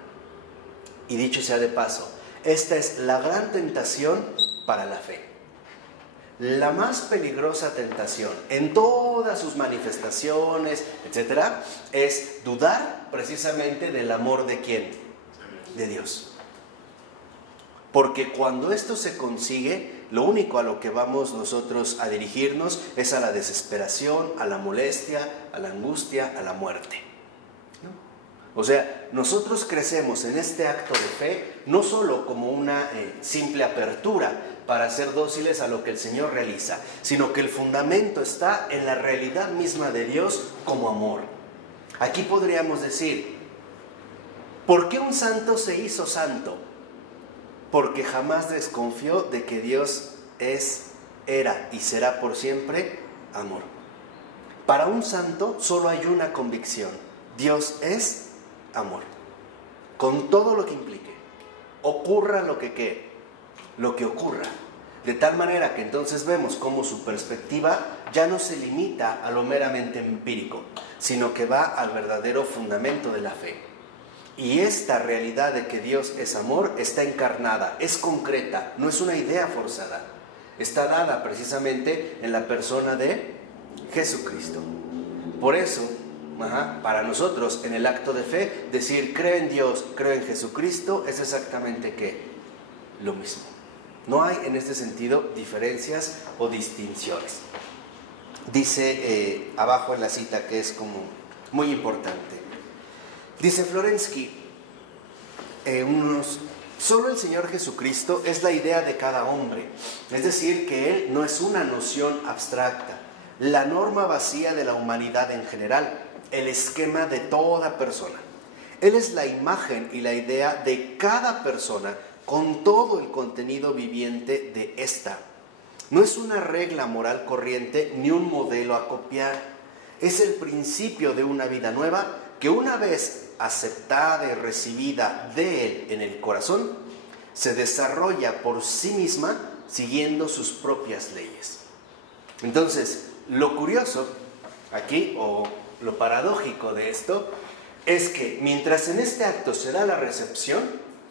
Y dicho sea de paso, esta es la gran tentación para la fe. La más peligrosa tentación en todas sus manifestaciones, etcétera, es dudar precisamente del amor de ¿quién? De Dios. Porque cuando esto se consigue, lo único a lo que vamos nosotros a dirigirnos es a la desesperación, a la molestia, a la angustia, a la muerte. O sea, nosotros crecemos en este acto de fe no solo como una simple apertura para ser dóciles a lo que el Señor realiza, sino que el fundamento está en la realidad misma de Dios como amor. Aquí podríamos decir, ¿por qué un santo se hizo santo? Porque jamás desconfió de que Dios era y será por siempre amor. Para un santo solo hay una convicción: Dios es amor, con todo lo que implique, ocurra lo que ocurra, de tal manera que entonces vemos cómo su perspectiva ya no se limita a lo meramente empírico, sino que va al verdadero fundamento de la fe. Y esta realidad de que Dios es amor está encarnada, es concreta, no es una idea forzada, está dada precisamente en la persona de Jesucristo. Por eso, para nosotros en el acto de fe, decir creo en Dios, creo en Jesucristo, es exactamente ¿qué? Lo mismo. No hay en este sentido diferencias o distinciones. Dice abajo en la cita, que es como muy importante, dice Florensky, solo el Señor Jesucristo es la idea de cada hombre, es decir, que Él no es una noción abstracta, la norma vacía de la humanidad en general, el esquema de toda persona. Él es la imagen y la idea de cada persona con todo el contenido viviente de esta. No es una regla moral corriente ni un modelo a copiar. Es el principio de una vida nueva que una vez aceptada y recibida de Él en el corazón, se desarrolla por sí misma siguiendo sus propias leyes. Entonces, lo curioso aquí, o lo paradójico de esto, es que mientras en este acto se da la recepción,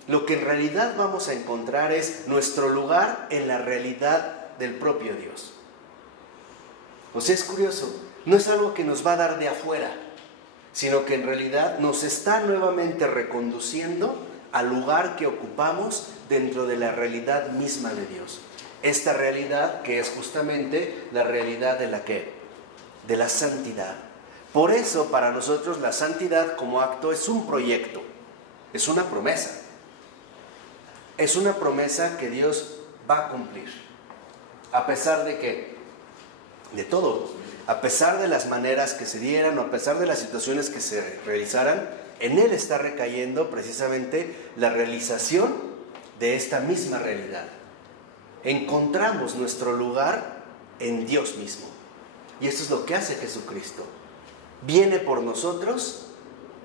lo que en realidad vamos a encontrar es nuestro lugar en la realidad del propio Dios. O sea, es curioso, no es algo que nos va a dar de afuera, sino que en realidad nos está nuevamente reconduciendo al lugar que ocupamos dentro de la realidad misma de Dios. Esta realidad que es justamente la realidad de la ¿qué? De la santidad. Por eso para nosotros la santidad como acto es un proyecto, es una promesa. Es una promesa que Dios va a cumplir. A pesar de ¿qué? De todo. A pesar de las maneras que se dieran o a pesar de las situaciones que se realizaran, en Él está recayendo precisamente la realización de esta misma realidad. Encontramos nuestro lugar en Dios mismo. Y esto es lo que hace Jesucristo. Viene por nosotros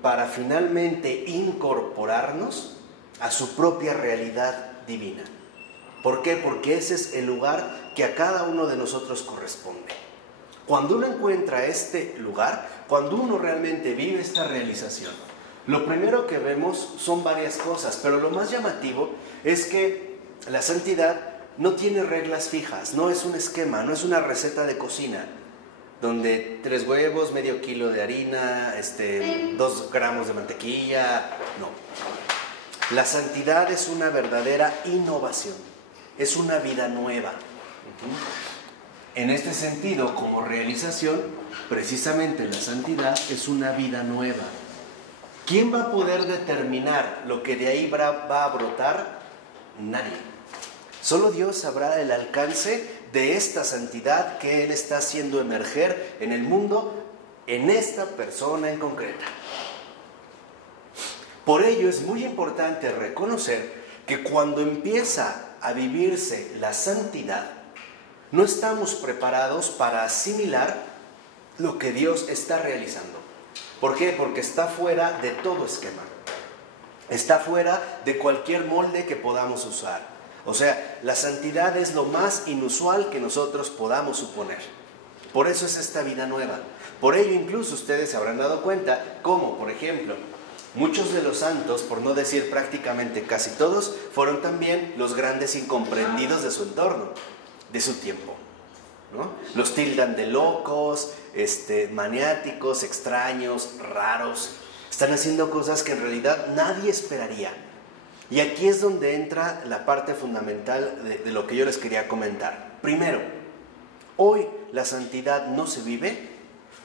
para finalmente incorporarnos a su propia realidad divina. ¿Por qué? Porque ese es el lugar que a cada uno de nosotros corresponde. Cuando uno encuentra este lugar, cuando uno realmente vive esta realización, lo primero que vemos son varias cosas, pero lo más llamativo es que la santidad no tiene reglas fijas, no es un esquema, no es una receta de cocina, donde 3 huevos, medio kilo de harina, 2 gramos de mantequilla, no. La santidad es una verdadera innovación, es una vida nueva. En este sentido, como realización, precisamente la santidad es una vida nueva. ¿Quién va a poder determinar lo que de ahí va a brotar? Nadie. Solo Dios sabrá el alcance de esta santidad que Él está haciendo emerger en el mundo, en esta persona en concreta. Por ello es muy importante reconocer que cuando empieza a vivirse la santidad, no estamos preparados para asimilar lo que Dios está realizando. ¿Por qué? Porque está fuera de todo esquema. Está fuera de cualquier molde que podamos usar. O sea, la santidad es lo más inusual que nosotros podamos suponer. Por eso es esta vida nueva. Por ello incluso ustedes se habrán dado cuenta cómo, por ejemplo, muchos de los santos, por no decir prácticamente casi todos, fueron también los grandes incomprendidos de su entorno, de su tiempo, ¿no? Los tildan de locos, maniáticos, extraños, raros. Están haciendo cosas que en realidad nadie esperaría. Y aquí es donde entra la parte fundamental de lo que yo les quería comentar. Primero, hoy la santidad no se vive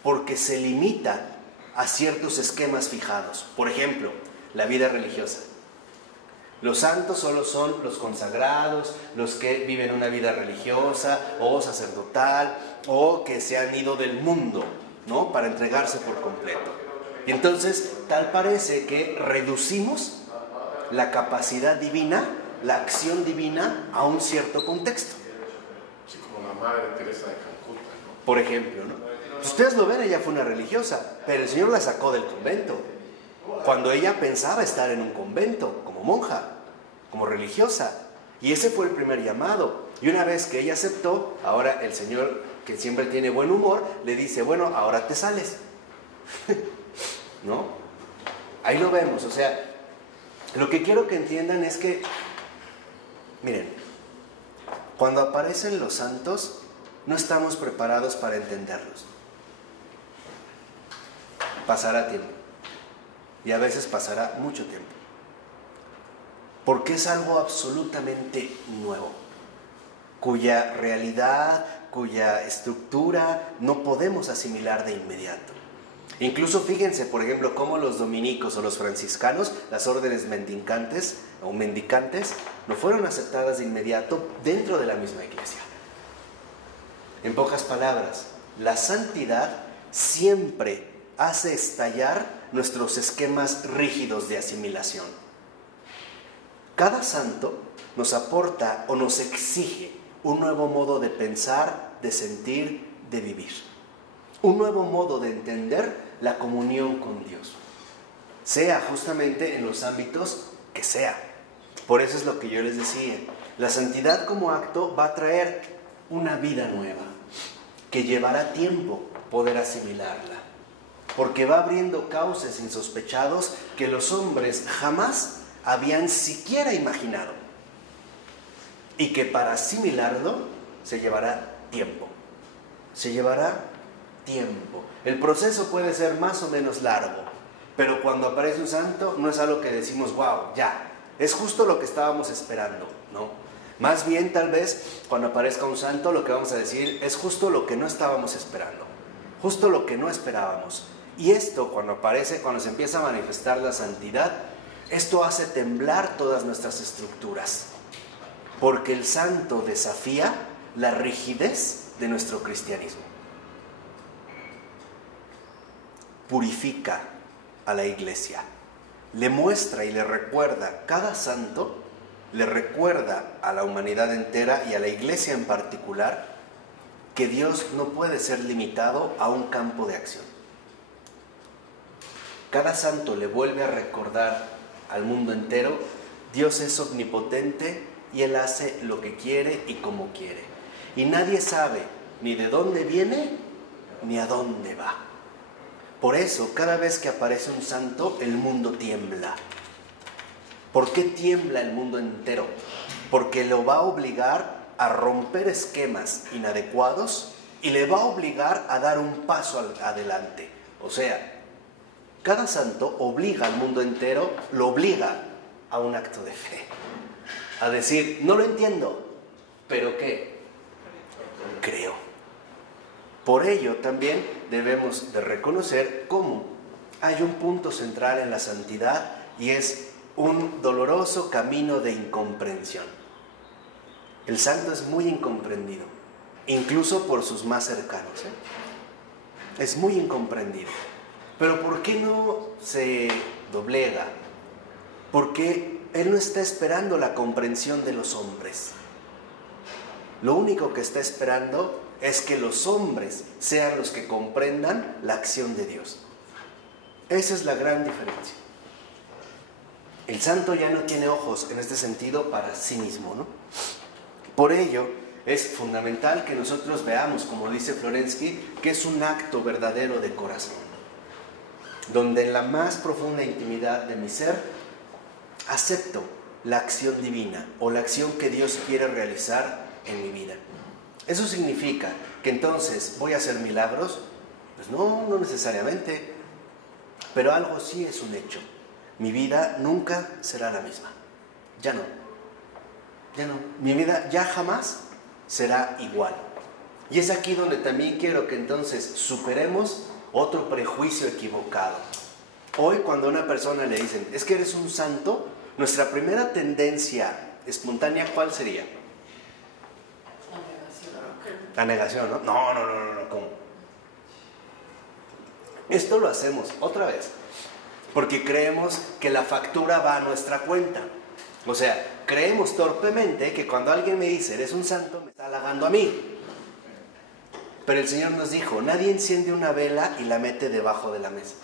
porque se limita a ciertos esquemas fijados. Por ejemplo, la vida religiosa. Los santos solo son los consagrados, los que viven una vida religiosa o sacerdotal o que se han ido del mundo, ¿no? Para entregarse por completo. Y entonces, tal parece que reducimos la capacidad divina, la acción divina a un cierto contexto. Sí, como la Madre Teresa de Calcuta, ¿no? Por ejemplo, ¿no? Ustedes lo ven, ella fue una religiosa, pero el Señor la sacó del convento. Cuando ella pensaba estar en un convento, como monja, como religiosa. Y ese fue el primer llamado. Y una vez que ella aceptó, ahora el Señor, que siempre tiene buen humor, le dice, bueno, ahora te sales. ¿No? Ahí lo vemos, o sea, lo que quiero que entiendan es que, miren, cuando aparecen los santos, no estamos preparados para entenderlos. Pasará tiempo. Y a veces pasará mucho tiempo. Porque es algo absolutamente nuevo, cuya realidad, cuya estructura no podemos asimilar de inmediato. Incluso fíjense, por ejemplo, cómo los dominicos o los franciscanos, las órdenes mendicantes o mendicantes, no fueron aceptadas de inmediato dentro de la misma iglesia. En pocas palabras, la santidad siempre hace estallar nuestros esquemas rígidos de asimilación. Cada santo nos aporta o nos exige un nuevo modo de pensar, de sentir, de vivir. Un nuevo modo de entender la comunión con Dios. Sea justamente en los ámbitos que sea. Por eso es lo que yo les decía. La santidad como acto va a traer una vida nueva, que llevará tiempo poder asimilarla. Porque va abriendo cauces insospechados que los hombres jamás habían siquiera imaginado. Y que para asimilarlo se llevará tiempo. Se llevará tiempo. El proceso puede ser más o menos largo, pero cuando aparece un santo no es algo que decimos, wow, ya, es justo lo que estábamos esperando, ¿no? Más bien, tal vez, cuando aparezca un santo, lo que vamos a decir es justo lo que no estábamos esperando, justo lo que no esperábamos. Y esto, cuando aparece, cuando se empieza a manifestar la santidad, esto hace temblar todas nuestras estructuras, porque el santo desafía la rigidez de nuestro cristianismo. Purifica a la iglesia, le muestra y le recuerda, cada santo le recuerda a la humanidad entera y a la iglesia en particular que Dios no puede ser limitado a un campo de acción. Cada santo le vuelve a recordar al mundo entero, Dios es omnipotente y Él hace lo que quiere y como quiere. Y nadie sabe ni de dónde viene ni a dónde va. Por eso, cada vez que aparece un santo, el mundo tiembla. ¿Por qué tiembla el mundo entero? Porque lo va a obligar a romper esquemas inadecuados y le va a obligar a dar un paso adelante. O sea, cada santo obliga al mundo entero, lo obliga a un acto de fe. A decir, no lo entiendo, pero ¿qué? Creo. Por ello también debemos de reconocer cómo hay un punto central en la santidad y es un doloroso camino de incomprensión. El santo es muy incomprendido, incluso por sus más cercanos, Es muy incomprendido. Pero ¿por qué no se doblega? Porque Él no está esperando la comprensión de los hombres. Lo único que está esperando es que los hombres sean los que comprendan la acción de Dios. Esa es la gran diferencia. El santo ya no tiene ojos en este sentido para sí mismo, ¿no? Por ello es fundamental que nosotros veamos, como dice Florensky, que es un acto verdadero de corazón, donde en la más profunda intimidad de mi ser acepto la acción divina o la acción que Dios quiere realizar en mi vida. ¿Eso significa que entonces voy a hacer milagros? Pues no necesariamente, pero algo sí es un hecho. Mi vida nunca será la misma. Ya no. Mi vida ya jamás será igual. Y es aquí donde también quiero que entonces superemos otro prejuicio equivocado. Hoy cuando a una persona le dicen, es que eres un santo, nuestra primera tendencia espontánea, ¿cuál sería? La negación, ¿no? No, ¿cómo? Esto lo hacemos otra vez porque creemos que la factura va a nuestra cuenta. O sea, creemos torpemente que cuando alguien me dice, eres un santo, me está halagando a mí. Pero el Señor nos dijo, nadie enciende una vela y la mete debajo de la mesa.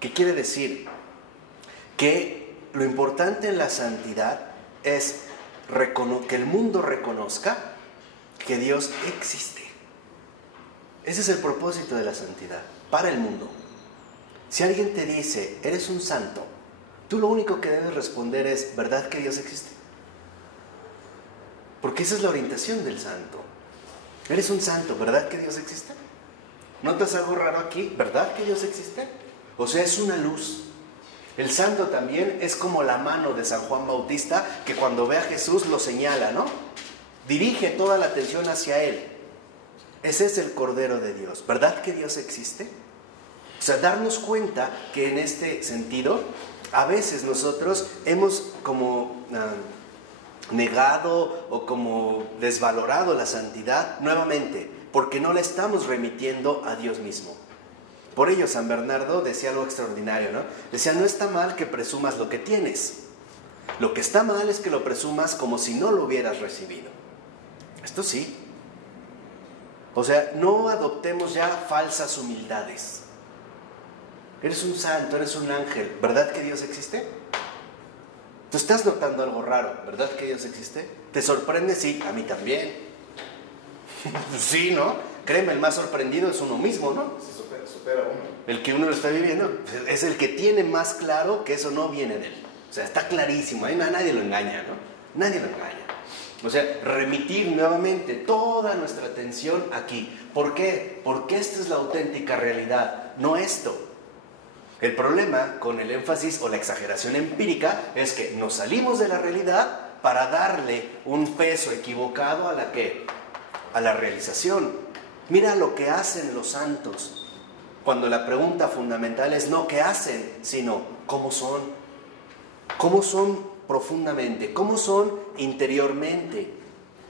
¿Qué quiere decir? Que lo importante en la santidad es que el mundo reconozca que Dios existe. Ese es el propósito de la santidad, para el mundo. Si alguien te dice, eres un santo, tú lo único que debes responder es, ¿verdad que Dios existe? Porque esa es la orientación del santo. Eres un santo, ¿verdad que Dios existe? ¿Notas algo raro aquí? ¿Verdad que Dios existe? O sea, es una luz. El santo también es como la mano de San Juan Bautista, que cuando ve a Jesús lo señala, ¿no? Dirige toda la atención hacia Él. Ese es el Cordero de Dios. ¿Verdad que Dios existe? O sea, darnos cuenta que en este sentido, a veces nosotros hemos como negado o como desvalorado la santidad nuevamente, porque no la estamos remitiendo a Dios mismo. Por ello San Bernardo decía algo extraordinario, ¿no? Decía, no está mal que presumas lo que tienes. Lo que está mal es que lo presumas como si no lo hubieras recibido. Esto sí. O sea, no adoptemos ya falsas humildades. Eres un santo, eres un ángel. ¿Verdad que Dios existe? Tú estás notando algo raro. ¿Verdad que Dios existe? ¿Te sorprende? Sí, a mí también. Sí, ¿no? Créeme, el más sorprendido es uno mismo, ¿no? Se supera uno. El que uno lo está viviendo es el que tiene más claro que eso no viene de él. O sea, está clarísimo. Ahí nadie lo engaña, ¿no? Nadie lo engaña. O sea, remitir nuevamente toda nuestra atención aquí. ¿Por qué? Porque esta es la auténtica realidad, no esto. El problema con el énfasis o la exageración empírica es que nos salimos de la realidad para darle un peso equivocado a la ¿qué? A la realización. Mira lo que hacen los santos. Cuando la pregunta fundamental es no qué hacen, sino cómo son. ¿Cómo son profundamente? ¿Cómo son interiormente?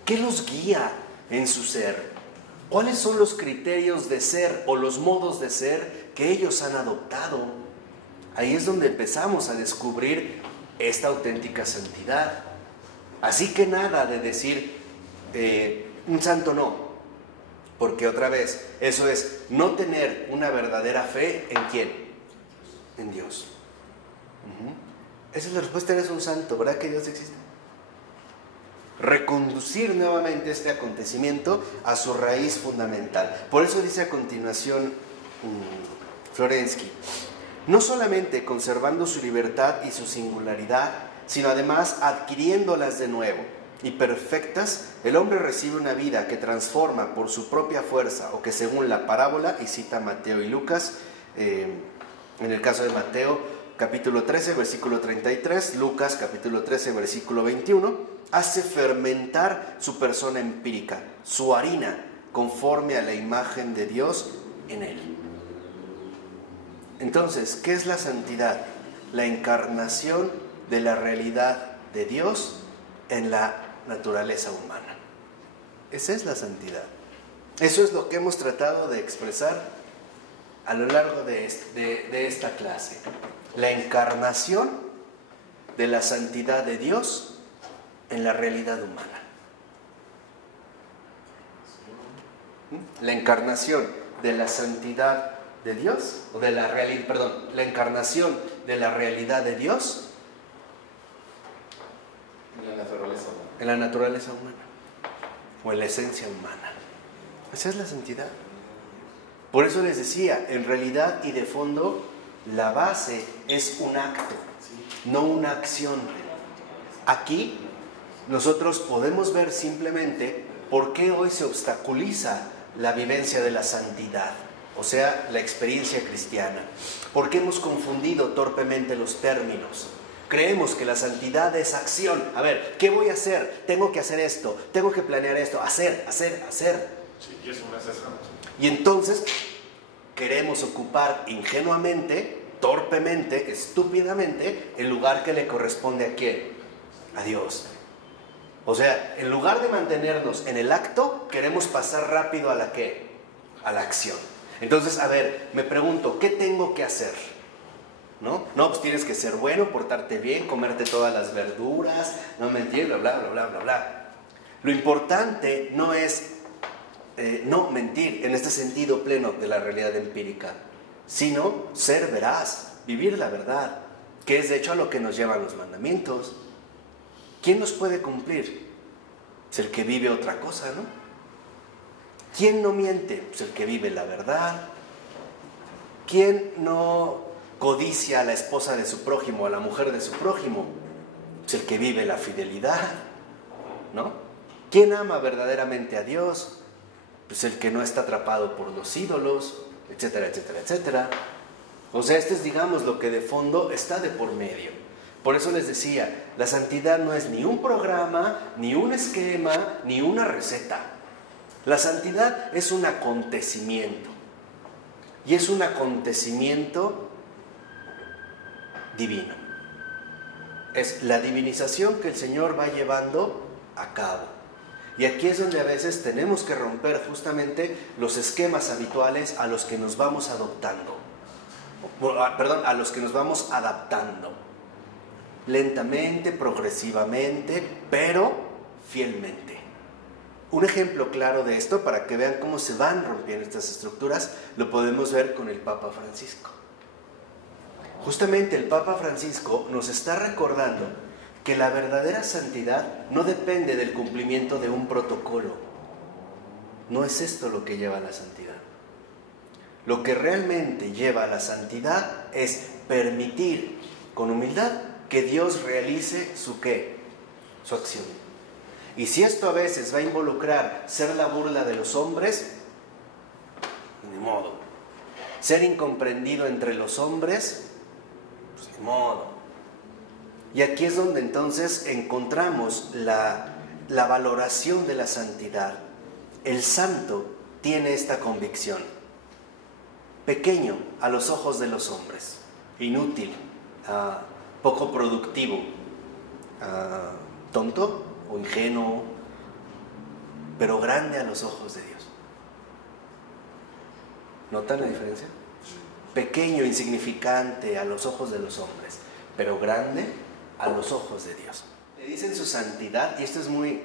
¿Qué los guía en su ser? ¿Cuáles son los criterios de ser o los modos de ser que ellos han adoptado? Ahí es donde empezamos a descubrir esta auténtica santidad. Así que nada de decir un santo no, porque otra vez, eso es no tener una verdadera fe ¿en quién? En Dios. Esa es la respuesta, eres un santo, ¿verdad que Dios existe? Reconducir nuevamente este acontecimiento a su raíz fundamental. Por eso dice a continuación Florensky, no solamente conservando su libertad y su singularidad, sino además adquiriéndolas de nuevo y perfectas, el hombre recibe una vida que transforma por su propia fuerza, o que según la parábola, y cita Mateo y Lucas, en el caso de Mateo, capítulo 13, versículo 33, Lucas, capítulo 13, versículo 21, hace fermentar su persona empírica, su harina, conforme a la imagen de Dios en él. Entonces, ¿qué es la santidad? La encarnación de la realidad de Dios en la naturaleza humana. Esa es la santidad. Eso es lo que hemos tratado de expresar a lo largo de esta clase. La encarnación de la santidad de Dios en la realidad humana. La encarnación de la santidad de Dios, o de la realidad, perdón, la encarnación de la realidad de Dios en la naturaleza humana. En la naturaleza humana, o en la esencia humana. Esa es la santidad. Por eso les decía, en realidad y de fondo, la base es un acto, no una acción. Aquí nosotros podemos ver simplemente por qué hoy se obstaculiza la vivencia de la santidad, o sea, la experiencia cristiana. ¿Por qué hemos confundido torpemente los términos? Creemos que la santidad es acción. A ver, ¿qué voy a hacer? Tengo que hacer esto, tengo que planear esto, hacer. Sí, y eso me hace santo. Y entonces queremos ocupar ingenuamente, torpemente, estúpidamente, el lugar que le corresponde ¿a quién? A Dios. O sea, en lugar de mantenernos en el acto, queremos pasar rápido a la ¿qué? A la acción. Entonces, a ver, me pregunto, ¿qué tengo que hacer? ¿No? No, pues tienes que ser bueno, portarte bien, comerte todas las verduras, no mentir, bla, bla. Lo importante no es no mentir en este sentido pleno de la realidad empírica, sino ser veraz, vivir la verdad, que es de hecho a lo que nos llevan los mandamientos. ¿Quién los puede cumplir? Pues el que vive otra cosa, ¿no? ¿Quién no miente? Pues el que vive la verdad. ¿Quién no codicia a la esposa de su prójimo, a la mujer de su prójimo? Pues el que vive la fidelidad, ¿no? ¿Quién ama verdaderamente a Dios? Pues el que no está atrapado por los ídolos, etcétera. O sea, esto es, digamos, lo que de fondo está de por medio. Por eso les decía, la santidad no es ni un programa, ni un esquema, ni una receta. La santidad es un acontecimiento. Y es un acontecimiento divino. Es la divinización que el Señor va llevando a cabo. Y aquí es donde a veces tenemos que romper justamente los esquemas habituales a los que nos vamos adoptando. A los que nos vamos adaptando. Lentamente, progresivamente, pero fielmente. Un ejemplo claro de esto, para que vean cómo se van rompiendo estas estructuras, lo podemos ver con el Papa Francisco. Justamente el Papa Francisco nos está recordando que la verdadera santidad no depende del cumplimiento de un protocolo. No es esto lo que lleva a la santidad. Lo que realmente lleva a la santidad es permitir con humildad que Dios realice su ¿qué? Su acción. Y si esto a veces va a involucrar ser la burla de los hombres, ni modo. Ser incomprendido entre los hombres, pues ni modo. Y aquí es donde entonces encontramos la valoración de la santidad. El santo tiene esta convicción. Pequeño a los ojos de los hombres, inútil, poco productivo, tonto o ingenuo, pero grande a los ojos de Dios. ¿Notan la diferencia? Pequeño, insignificante a los ojos de los hombres, pero grande a los ojos de Dios. Le dicen su santidad, y esto es muy,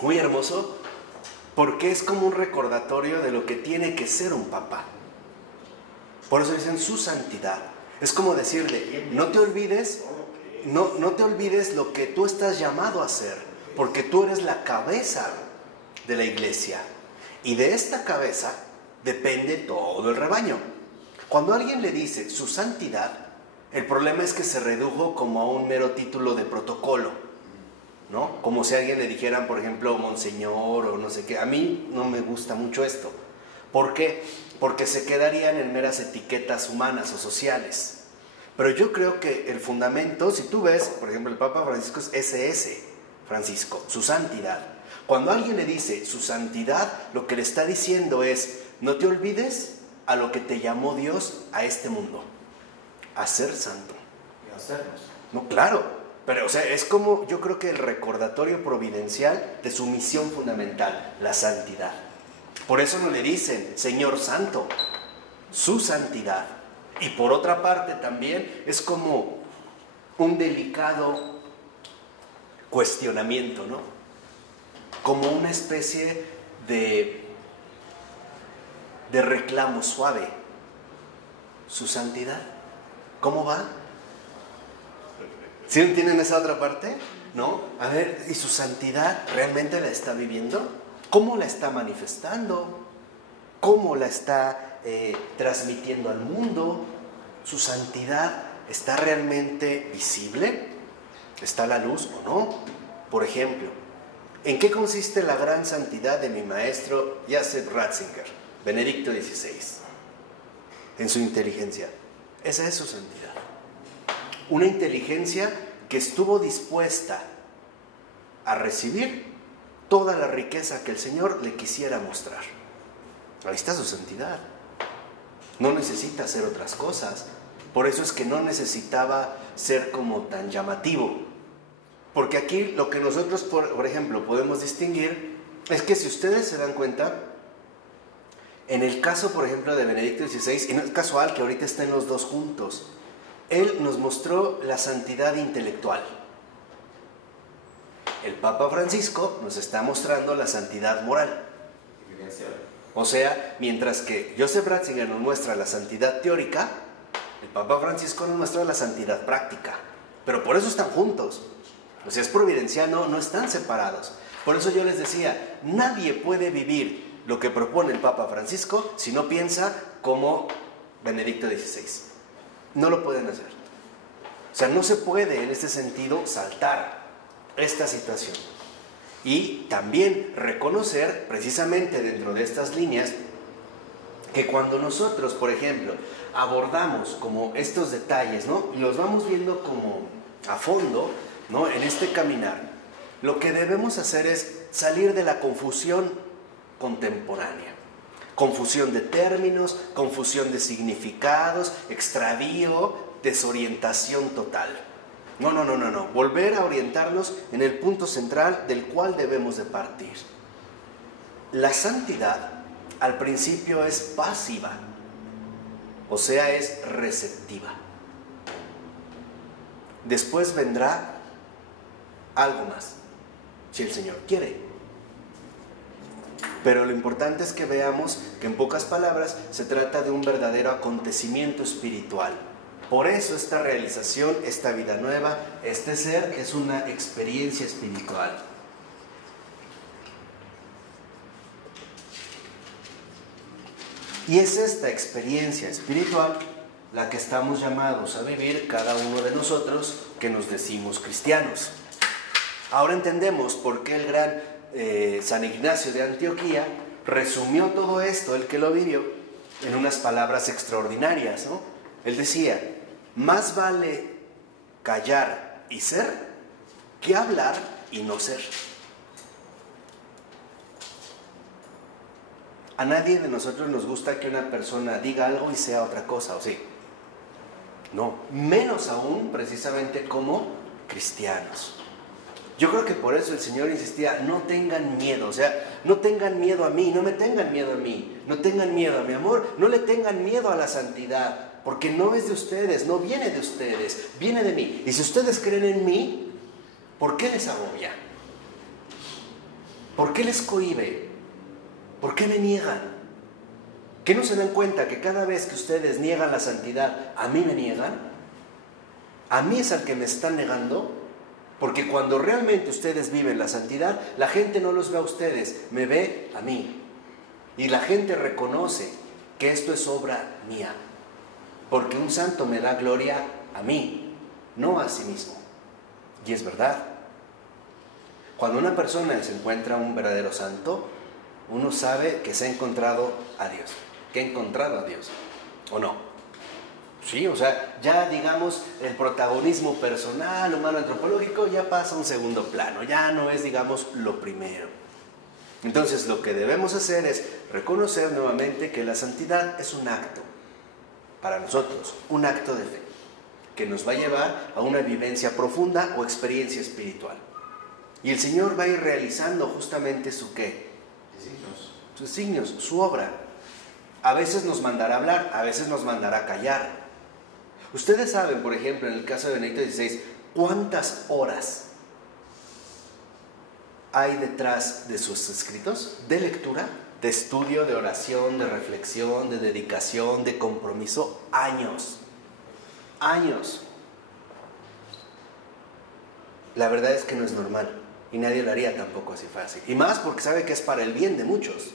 muy hermoso, porque es como un recordatorio de lo que tiene que ser un papá. Por eso dicen su santidad. Es como decirle, no te olvides lo que tú estás llamado a hacer, porque tú eres la cabeza de la iglesia. Y de esta cabeza depende todo el rebaño. Cuando alguien le dice su santidad, el problema es que se redujo como a un mero título de protocolo, ¿no? Como si a alguien le dijeran, por ejemplo, monseñor o no sé qué. A mí no me gusta mucho esto. ¿Por qué? Porque se quedarían en meras etiquetas humanas o sociales. Pero yo creo que el fundamento, si tú ves, por ejemplo, el Papa Francisco es SS, Francisco, su santidad. Cuando alguien le dice su santidad, lo que le está diciendo es, no te olvides a lo que te llamó Dios a este mundo. a ser santo. Y a hacernos. No, claro, pero o sea, es como yo creo que el recordatorio providencial de su misión fundamental, la santidad. Por eso no le dicen Señor Santo, su santidad. Y por otra parte también es como un delicado cuestionamiento, ¿no? Como una especie de reclamo suave. ¿Su santidad? ¿Cómo va? ¿Sí entienden esa otra parte? ¿No? A ver, ¿y su santidad realmente la está viviendo? ¿Cómo la está manifestando? ¿Cómo la está transmitiendo al mundo? ¿Su santidad está realmente visible? ¿Está a la luz o no? Por ejemplo, ¿en qué consiste la gran santidad de mi maestro Joseph Ratzinger, Benedicto XVI? En su inteligencia. Esa es su santidad. Una inteligencia que estuvo dispuesta a recibir toda la riqueza que el Señor le quisiera mostrar. Ahí está su santidad. No necesita hacer otras cosas. Por eso es que no necesitaba ser como tan llamativo. Porque aquí lo que nosotros, por ejemplo, podemos distinguir es que si ustedes se dan cuenta, en el caso, por ejemplo, de Benedicto XVI, y no es casual que ahorita estén los dos juntos, él nos mostró la santidad intelectual. El Papa Francisco nos está mostrando la santidad moral. O sea, mientras que Joseph Ratzinger nos muestra la santidad teórica, el Papa Francisco nos muestra la santidad práctica. Pero por eso están juntos. O sea, es providencial, no están separados. Por eso yo les decía, nadie puede vivir lo que propone el Papa Francisco si no piensa como Benedicto XVI. No lo pueden hacer. O sea, no se puede en este sentido saltar esta situación. Y también reconocer, precisamente dentro de estas líneas, que cuando nosotros, por ejemplo, abordamos como estos detalles, ¿no? Y los vamos viendo como a fondo, ¿no? En este caminar, lo que debemos hacer es salir de la confusión contemporánea. Confusión de términos, confusión de significados, extravío, desorientación total. No. Volver a orientarnos en el punto central del cual debemos de partir. La santidad al principio es pasiva, o sea, es receptiva. Después vendrá algo más, si el Señor quiere. Pero lo importante es que veamos que en pocas palabras se trata de un verdadero acontecimiento espiritual. Por eso esta realización, esta vida nueva, este ser es una experiencia espiritual. Y es esta experiencia espiritual la que estamos llamados a vivir cada uno de nosotros que nos decimos cristianos. Ahora entendemos por qué el gran San Ignacio de Antioquía resumió todo esto, el que lo vivió, en unas palabras extraordinarias, ¿no? Él decía, más vale callar y ser que hablar y no ser. A nadie de nosotros nos gusta que una persona diga algo y sea otra cosa, ¿o sí? No, menos aún precisamente como cristianos. Yo creo que por eso el Señor insistía, no tengan miedo, o sea, no tengan miedo a mí, no me tengan miedo a mí, no tengan miedo a mi amor, no le tengan miedo a la santidad, porque no es de ustedes, no viene de ustedes, viene de mí. Y si ustedes creen en mí, ¿por qué les agobia? ¿Por qué les cohíbe? ¿Por qué me niegan? ¿Qué no se dan cuenta que cada vez que ustedes niegan la santidad, a mí me niegan? A mí es al que me están negando. Porque cuando realmente ustedes viven la santidad, la gente no los ve a ustedes, me ve a mí. Y la gente reconoce que esto es obra mía. Porque un santo me da gloria a mí, no a sí mismo. Y es verdad. Cuando una persona se encuentra un verdadero santo, uno sabe que se ha encontrado a Dios, que ha encontrado a Dios, ¿o no? Sí, o sea, ya digamos el protagonismo personal, humano, antropológico, ya pasa a un segundo plano, ya no es, digamos, lo primero. Entonces, lo que debemos hacer es reconocer nuevamente que la santidad es un acto, para nosotros, un acto de fe. que nos va a llevar a una vivencia profunda o experiencia espiritual. Y el Señor va a ir realizando justamente su ¿qué? Sus signos, su obra. A veces nos mandará hablar, a veces nos mandará callar. Ustedes saben, por ejemplo, en el caso de Benedicto XVI, ¿cuántas horas hay detrás de sus escritos? De lectura, de estudio, de oración, de reflexión, de dedicación, de compromiso. Años. Años. La verdad es que no es normal. Y nadie lo haría tampoco así fácil. Y más porque sabe que es para el bien de muchos.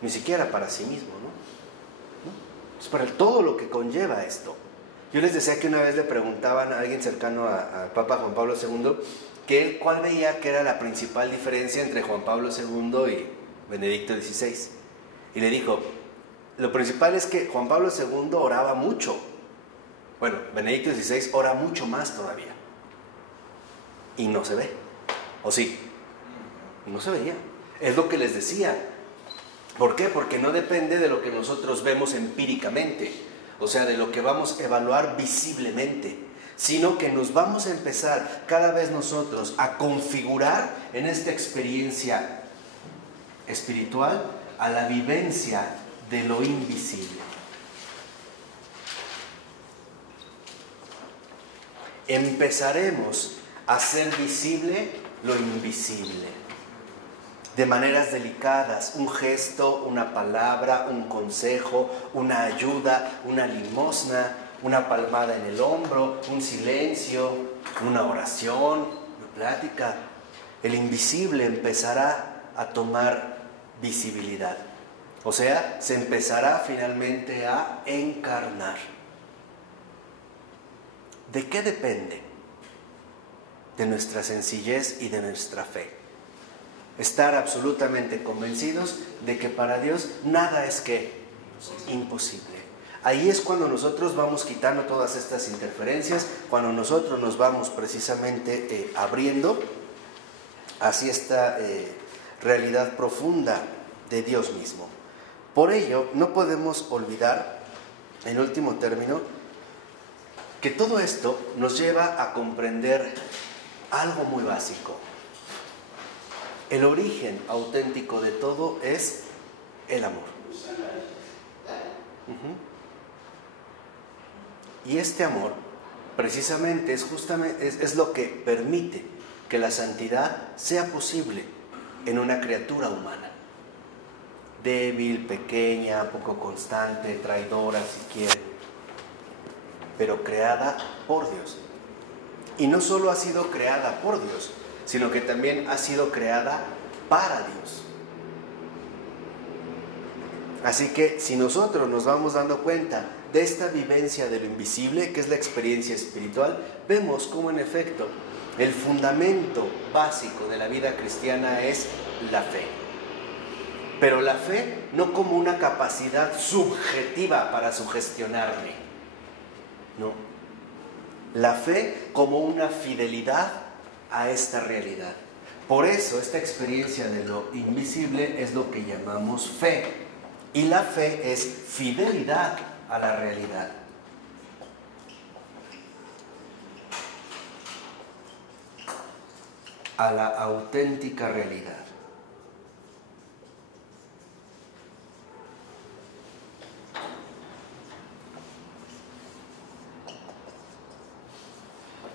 Ni siquiera para sí mismo, ¿no? Es para todo lo que conlleva esto. Yo les decía que una vez le preguntaban a alguien cercano al Papa Juan Pablo II que él cuál veía que era la principal diferencia entre Juan Pablo II y Benedicto XVI. Y le dijo, lo principal es que Juan Pablo II oraba mucho. Bueno, Benedicto XVI ora mucho más todavía. Y no se ve. ¿O sí? No se veía. Es lo que les decía. ¿Por qué? Porque no depende de lo que nosotros vemos empíricamente, o sea, de lo que vamos a evaluar visiblemente, sino que nos vamos a empezar cada vez nosotros a configurar en esta experiencia espiritual a la vivencia de lo invisible. Empezaremos a hacer visible lo invisible. De maneras delicadas, un gesto, una palabra, un consejo, una ayuda, una limosna, una palmada en el hombro, un silencio, una oración, una plática. El invisible empezará a tomar visibilidad. O sea, se empezará finalmente a encarnar. ¿De qué depende? De nuestra sencillez y de nuestra fe. Estar absolutamente convencidos de que para Dios nada es ¿qué? Imposible. Ahí es cuando nosotros vamos quitando todas estas interferencias, cuando nosotros nos vamos precisamente abriendo hacia esta realidad profunda de Dios mismo. Por ello, no podemos olvidar, en último término, que todo esto nos lleva a comprender algo muy básico. El origen auténtico de todo es el amor. Y este amor, precisamente, es lo que permite que la santidad sea posible en una criatura humana. Débil, pequeña, poco constante, traidora, si quiere, pero creada por Dios. Y no solo ha sido creada por Dios, sino que también ha sido creada para Dios. Así que si nosotros nos vamos dando cuenta de esta vivencia de lo invisible, que es la experiencia espiritual, vemos cómo en efecto el fundamento básico de la vida cristiana es la fe. Pero la fe no como una capacidad subjetiva para sugestionarme, no. La fe como una fidelidad a esta realidad. Por eso esta experiencia de lo invisible es lo que llamamos fe. Y la fe es fidelidad a la realidad. A la auténtica realidad.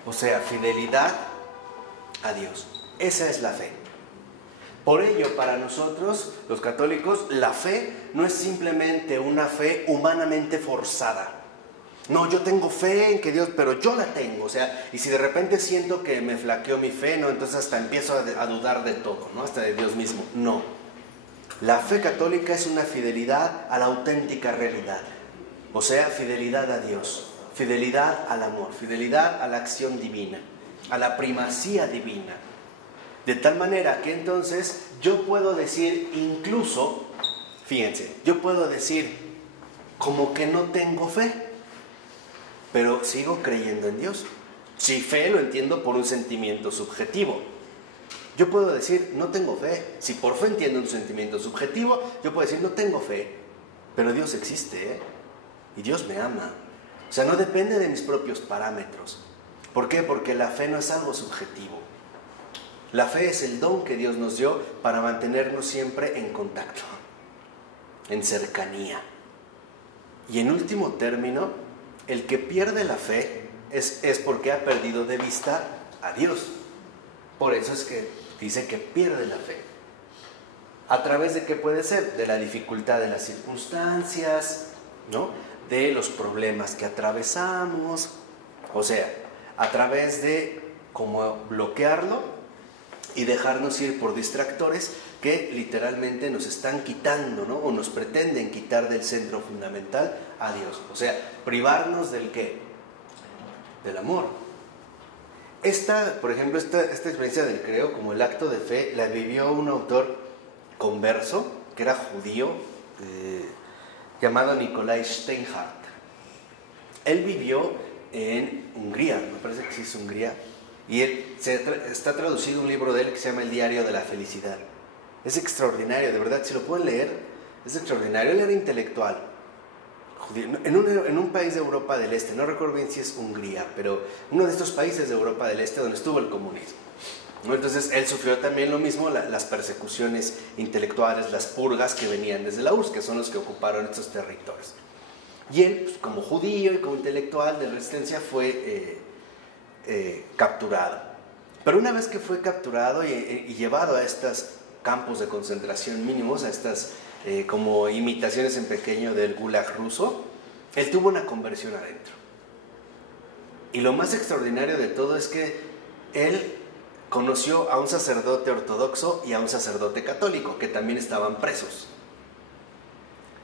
O sea, fidelidad a Dios. Esa es la fe. Por ello, para nosotros, los católicos, la fe no es simplemente una fe humanamente forzada. No, yo tengo fe en que Dios, pero yo la tengo. O sea, y si de repente siento que me flaqueó mi fe, ¿no? Entonces hasta empiezo a dudar de todo, ¿no? Hasta de Dios mismo. No. La fe católica es una fidelidad a la auténtica realidad. O sea, fidelidad a Dios, fidelidad al amor, fidelidad a la acción divina, a la primacía divina. De tal manera que entonces yo puedo decir incluso, fíjense, yo puedo decir como que no tengo fe, pero sigo creyendo en Dios. Si fe lo entiendo por un sentimiento subjetivo. Yo puedo decir no tengo fe. Si por fe entiendo un sentimiento subjetivo, yo puedo decir no tengo fe, pero Dios existe, ¿eh? Y Dios me ama. O sea, no depende de mis propios parámetros. ¿Por qué? Porque la fe no es algo subjetivo. La fe es el don que Dios nos dio para mantenernos siempre en contacto, en cercanía. Y en último término, el que pierde la fe es porque ha perdido de vista a Dios. Por eso es que dice que pierde la fe. ¿A través de qué puede ser? De la dificultad de las circunstancias, ¿no? De los problemas que atravesamos. O sea, a través de cómo bloquearlo y dejarnos ir por distractores que literalmente nos están quitando, ¿no? O nos pretenden quitar del centro fundamental a Dios. O sea, privarnos del ¿qué? Del amor. Por ejemplo, esta experiencia del creo, como el acto de fe, la vivió un autor converso, que era judío, llamado Nikolai Steinhardt. Él vivió en Hungría, me parece que sí es Hungría, y está traducido un libro de él que se llama El Diario de la Felicidad. Es extraordinario, de verdad, si lo pueden leer, es extraordinario. Él era intelectual, en un país de Europa del Este, no recuerdo bien si es Hungría, pero uno de estos países de Europa del Este donde estuvo el comunismo, ¿no? Entonces él sufrió también lo mismo, las persecuciones intelectuales, las purgas que venían desde la URSS, que son los que ocuparon estos territorios. Y él, pues, como judío y como intelectual de resistencia, fue capturado. Pero una vez que fue capturado y llevado a estos campos de concentración mínimos, a estas como imitaciones en pequeño del gulag ruso, él tuvo una conversión adentro. Y lo más extraordinario de todo es que él conoció a un sacerdote ortodoxo y a un sacerdote católico que también estaban presos.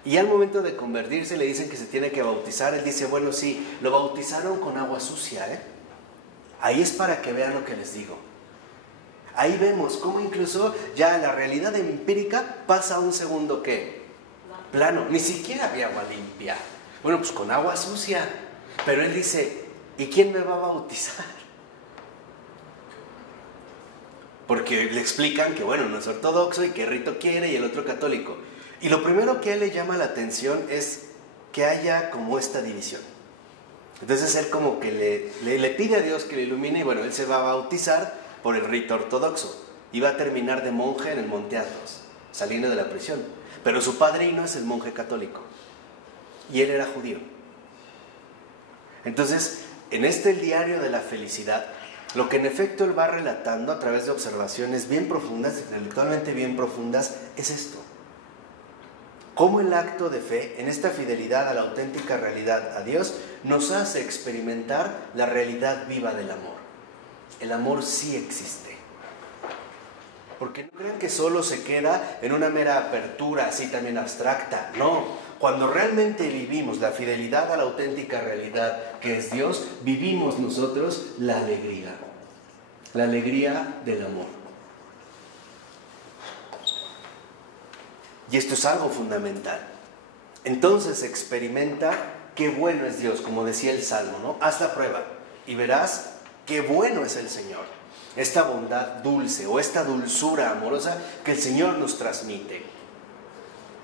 Y al momento de convertirse le dicen que se tiene que bautizar. Él dice, bueno, sí, lo bautizaron con agua sucia, ¿eh? Ahí es para que vean lo que les digo. Ahí vemos cómo incluso ya la realidad empírica pasa a un segundo ¿qué? Plano. Ni siquiera había agua limpia. Bueno, pues con agua sucia. Pero él dice, ¿y quién me va a bautizar? Porque le explican que, bueno, no es ortodoxo y qué rito quiere y el otro católico. Y lo primero que a él le llama la atención es que haya como esta división. Entonces él como que le pide a Dios que le ilumine y bueno, él se va a bautizar por el rito ortodoxo y va a terminar de monje en el Monte Athos, saliendo de la prisión. Pero su padrino es el monje católico y él era judío. Entonces, en este diario de la felicidad, lo que en efecto él va relatando a través de observaciones bien profundas, intelectualmente bien profundas, es esto. Cómo el acto de fe, en esta fidelidad a la auténtica realidad, a Dios, nos hace experimentar la realidad viva del amor. El amor sí existe. Porque no crean que solo se queda en una mera apertura así también abstracta. No, cuando realmente vivimos la fidelidad a la auténtica realidad que es Dios, vivimos nosotros la alegría del amor. Y esto es algo fundamental. Entonces experimenta qué bueno es Dios, como decía el Salmo, ¿no? Haz la prueba y verás qué bueno es el Señor. Esta bondad dulce o esta dulzura amorosa que el Señor nos transmite.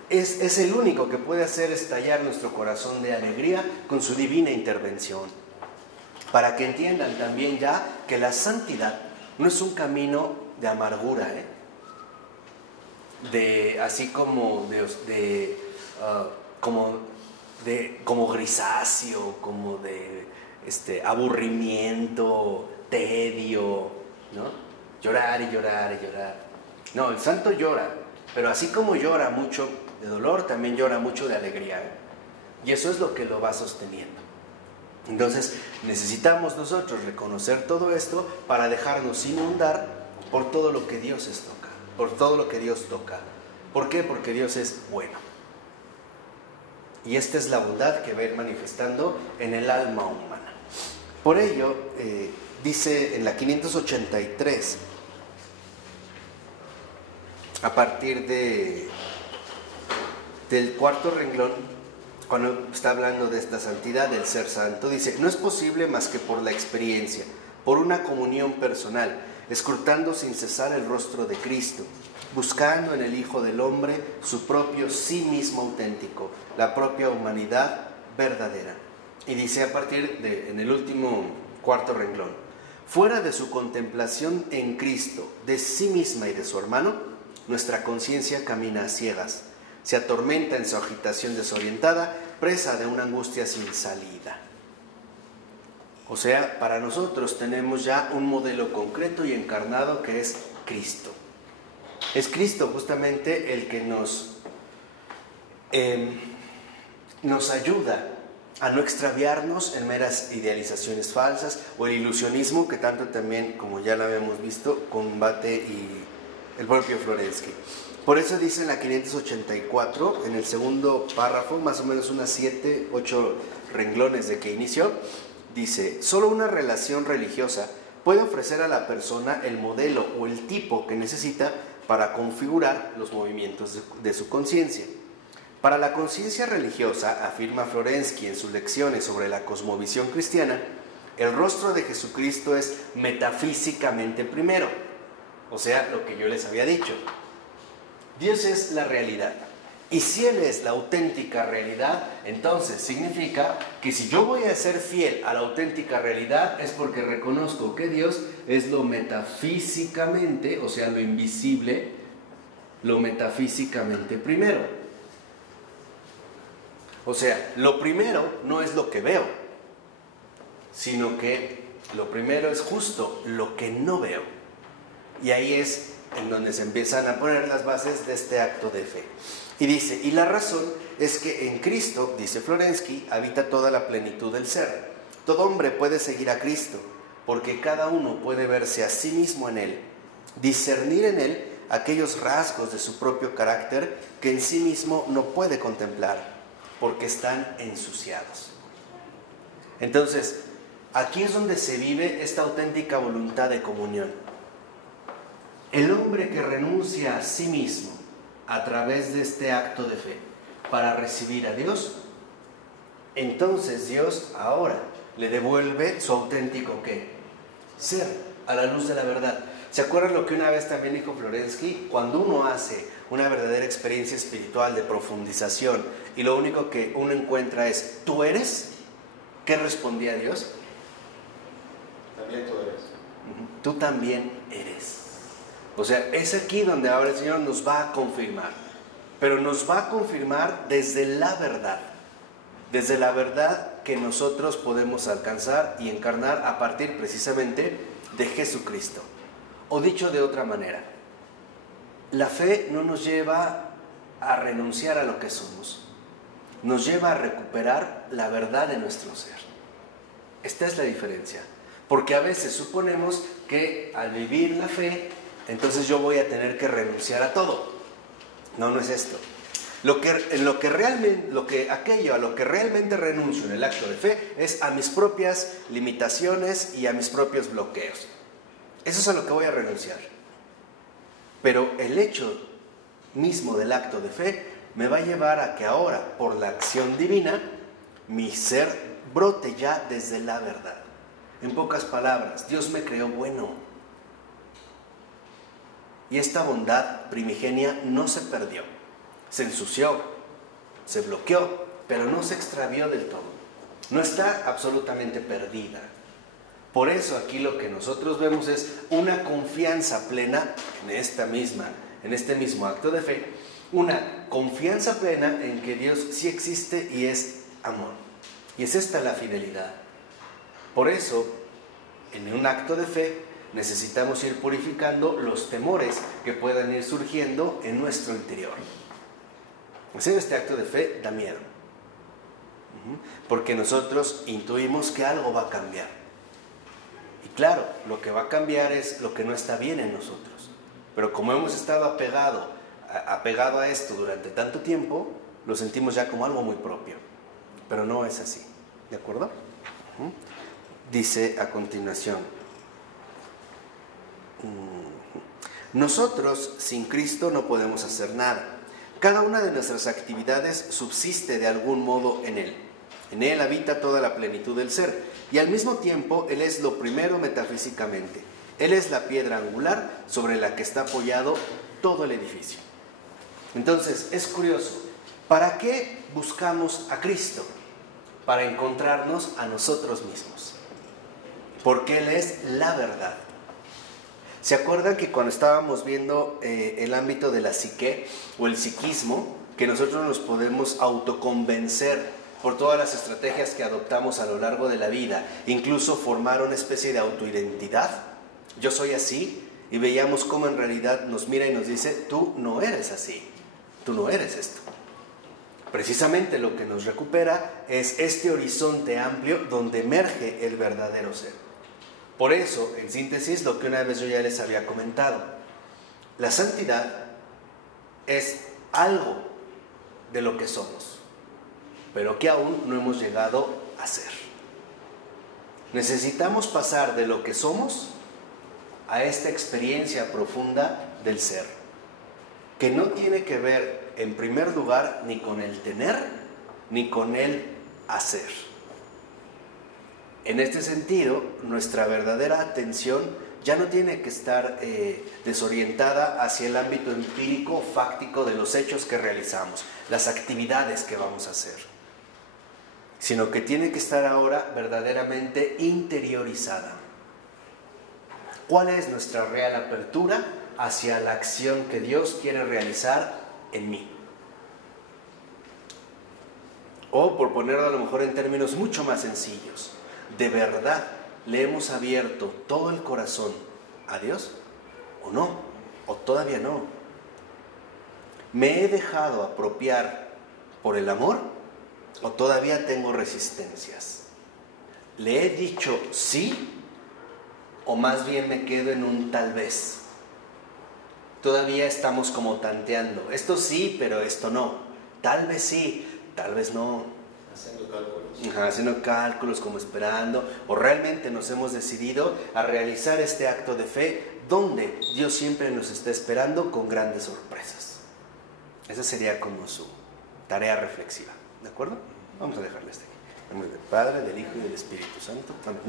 Es el único que puede hacer estallar nuestro corazón de alegría con su divina intervención. Para que entiendan también ya que la santidad no es un camino de amargura, así como como grisáceo, como de aburrimiento, tedio, ¿no? Llorar y llorar y llorar. No, el santo llora, pero así como llora mucho de dolor, también llora mucho de alegría, y eso es lo que lo va sosteniendo. Entonces necesitamos nosotros reconocer todo esto para dejarnos inundar por todo lo que Dios toca, por todo lo que Dios toca. ¿Por qué? Porque Dios es bueno. Y esta es la bondad que va a ir manifestando en el alma humana. Por ello, dice en la 583, a partir del cuarto renglón, cuando está hablando de esta santidad, del ser santo, dice, no es posible más que por la experiencia, por una comunión personal, escrutando sin cesar el rostro de Cristo, buscando en el Hijo del Hombre su propio sí mismo auténtico, la propia humanidad verdadera. Y dice en el último cuarto renglón: fuera de su contemplación en Cristo, de sí misma y de su hermano, nuestra conciencia camina a ciegas, se atormenta en su agitación desorientada, presa de una angustia sin salida. O sea, para nosotros tenemos ya un modelo concreto y encarnado que es Cristo. Es Cristo justamente el que nos ayuda a no extraviarnos en meras idealizaciones falsas o el ilusionismo que tanto también, como ya lo habíamos visto, combate y el propio Florensky. Por eso dice en la 584, en el segundo párrafo, más o menos unas 7, 8 renglones de que inició, dice: solo una relación religiosa puede ofrecer a la persona el modelo o el tipo que necesita para configurar los movimientos de su conciencia. Para la conciencia religiosa, afirma Florensky en sus lecciones sobre la cosmovisión cristiana, el rostro de Jesucristo es metafísicamente primero. O sea, lo que yo les había dicho. Dios es la realidad. Y si Él es la auténtica realidad, entonces significa que si yo voy a ser fiel a la auténtica realidad es porque reconozco que Dios es lo metafísicamente, o sea, lo invisible, lo metafísicamente primero. O sea, lo primero no es lo que veo, sino que lo primero es justo lo que no veo. Y ahí es en donde se empiezan a poner las bases de este acto de fe. Y dice, y la razón es que en Cristo, dice Florensky, habita toda la plenitud del ser. Todo hombre puede seguir a Cristo, porque cada uno puede verse a sí mismo en Él, discernir en Él aquellos rasgos de su propio carácter que en sí mismo no puede contemplar, porque están ensuciados. Entonces, aquí es donde se vive esta auténtica voluntad de comunión. El hombre que renuncia a sí mismo a través de este acto de fe para recibir a Dios, entonces Dios ahora le devuelve su auténtico ¿qué? Ser, a la luz de la verdad. ¿Se acuerdan lo que una vez también dijo Florensky? Cuando uno hace una verdadera experiencia espiritual de profundización y lo único que uno encuentra es ¿tú eres? ¿Qué respondía Dios? También tú eres. Tú también eres. O sea, es aquí donde ahora el Señor nos va a confirmar, pero nos va a confirmar desde la verdad que nosotros podemos alcanzar y encarnar a partir precisamente de Jesucristo. O dicho de otra manera, la fe no nos lleva a renunciar a lo que somos, nos lleva a recuperar la verdad de nuestro ser. Esta es la diferencia, porque a veces suponemos que al vivir la fe, entonces yo voy a tener que renunciar a todo. No, no es esto. Aquello a lo que realmente renuncio en el acto de fe es a mis propias limitaciones y a mis propios bloqueos. Eso es a lo que voy a renunciar. Pero el hecho mismo del acto de fe me va a llevar a que ahora, por la acción divina, mi ser brote ya desde la verdad. En pocas palabras, Dios me creó bueno. Y esta bondad primigenia no se perdió, se ensució, se bloqueó, pero no se extravió del todo. No está absolutamente perdida. Por eso aquí lo que nosotros vemos es una confianza plena en este mismo acto de fe, una confianza plena en que Dios sí existe y es amor. Y es esta la fidelidad. Por eso, en un acto de fe, necesitamos ir purificando los temores que puedan ir surgiendo en nuestro interior. Hacer este acto de fe da miedo, porque nosotros intuimos que algo va a cambiar. Y claro, lo que va a cambiar es lo que no está bien en nosotros. Pero como hemos estado apegado a esto durante tanto tiempo, lo sentimos ya como algo muy propio. Pero no es así, ¿de acuerdo? Dice a continuación: nosotros sin Cristo no podemos hacer nada. Cada una de nuestras actividades subsiste de algún modo en Él. En Él habita toda la plenitud del ser y al mismo tiempo Él es lo primero metafísicamente. Él es la piedra angular sobre la que está apoyado todo el edificio. Entonces, es curioso, ¿para qué buscamos a Cristo? para encontrarnos a nosotros mismos. Porque Él es la verdad. ¿Se acuerdan que cuando estábamos viendo el ámbito de la psique o el psiquismo, que nosotros nos podemos autoconvencer por todas las estrategias que adoptamos a lo largo de la vida, incluso formar una especie de autoidentidad? Yo soy así, y veíamos cómo en realidad nos mira y nos dice, tú no eres así, tú no eres esto. Precisamente lo que nos recupera es este horizonte amplio donde emerge el verdadero ser. Por eso, en síntesis, lo que una vez yo ya les había comentado, la santidad es algo de lo que somos, pero que aún no hemos llegado a ser. Necesitamos pasar de lo que somos a esta experiencia profunda del ser, que no tiene que ver en primer lugar ni con el tener ni con el hacer. En este sentido, nuestra verdadera atención ya no tiene que estar desorientada hacia el ámbito empírico, fáctico de los hechos que realizamos, las actividades que vamos a hacer, sino que tiene que estar ahora verdaderamente interiorizada. ¿Cuál es nuestra real apertura hacia la acción que Dios quiere realizar en mí? O, por ponerlo a lo mejor en términos mucho más sencillos, ¿de verdad le hemos abierto todo el corazón a Dios? ¿O no? ¿O todavía no? ¿Me he dejado apropiar por el amor? ¿O todavía tengo resistencias? ¿Le he dicho sí? ¿O más bien me quedo en un tal vez? Todavía estamos como tanteando. Esto sí, pero esto no. Tal vez sí, tal vez no. Haciendo cálculos. Haciendo cálculos, como esperando. O realmente nos hemos decidido a realizar este acto de fe donde Dios siempre nos está esperando con grandes sorpresas. Esa sería como su tarea reflexiva. ¿De acuerdo? Vamos a dejarla hasta aquí. En nombre del Padre, del Hijo y del Espíritu Santo. Amén.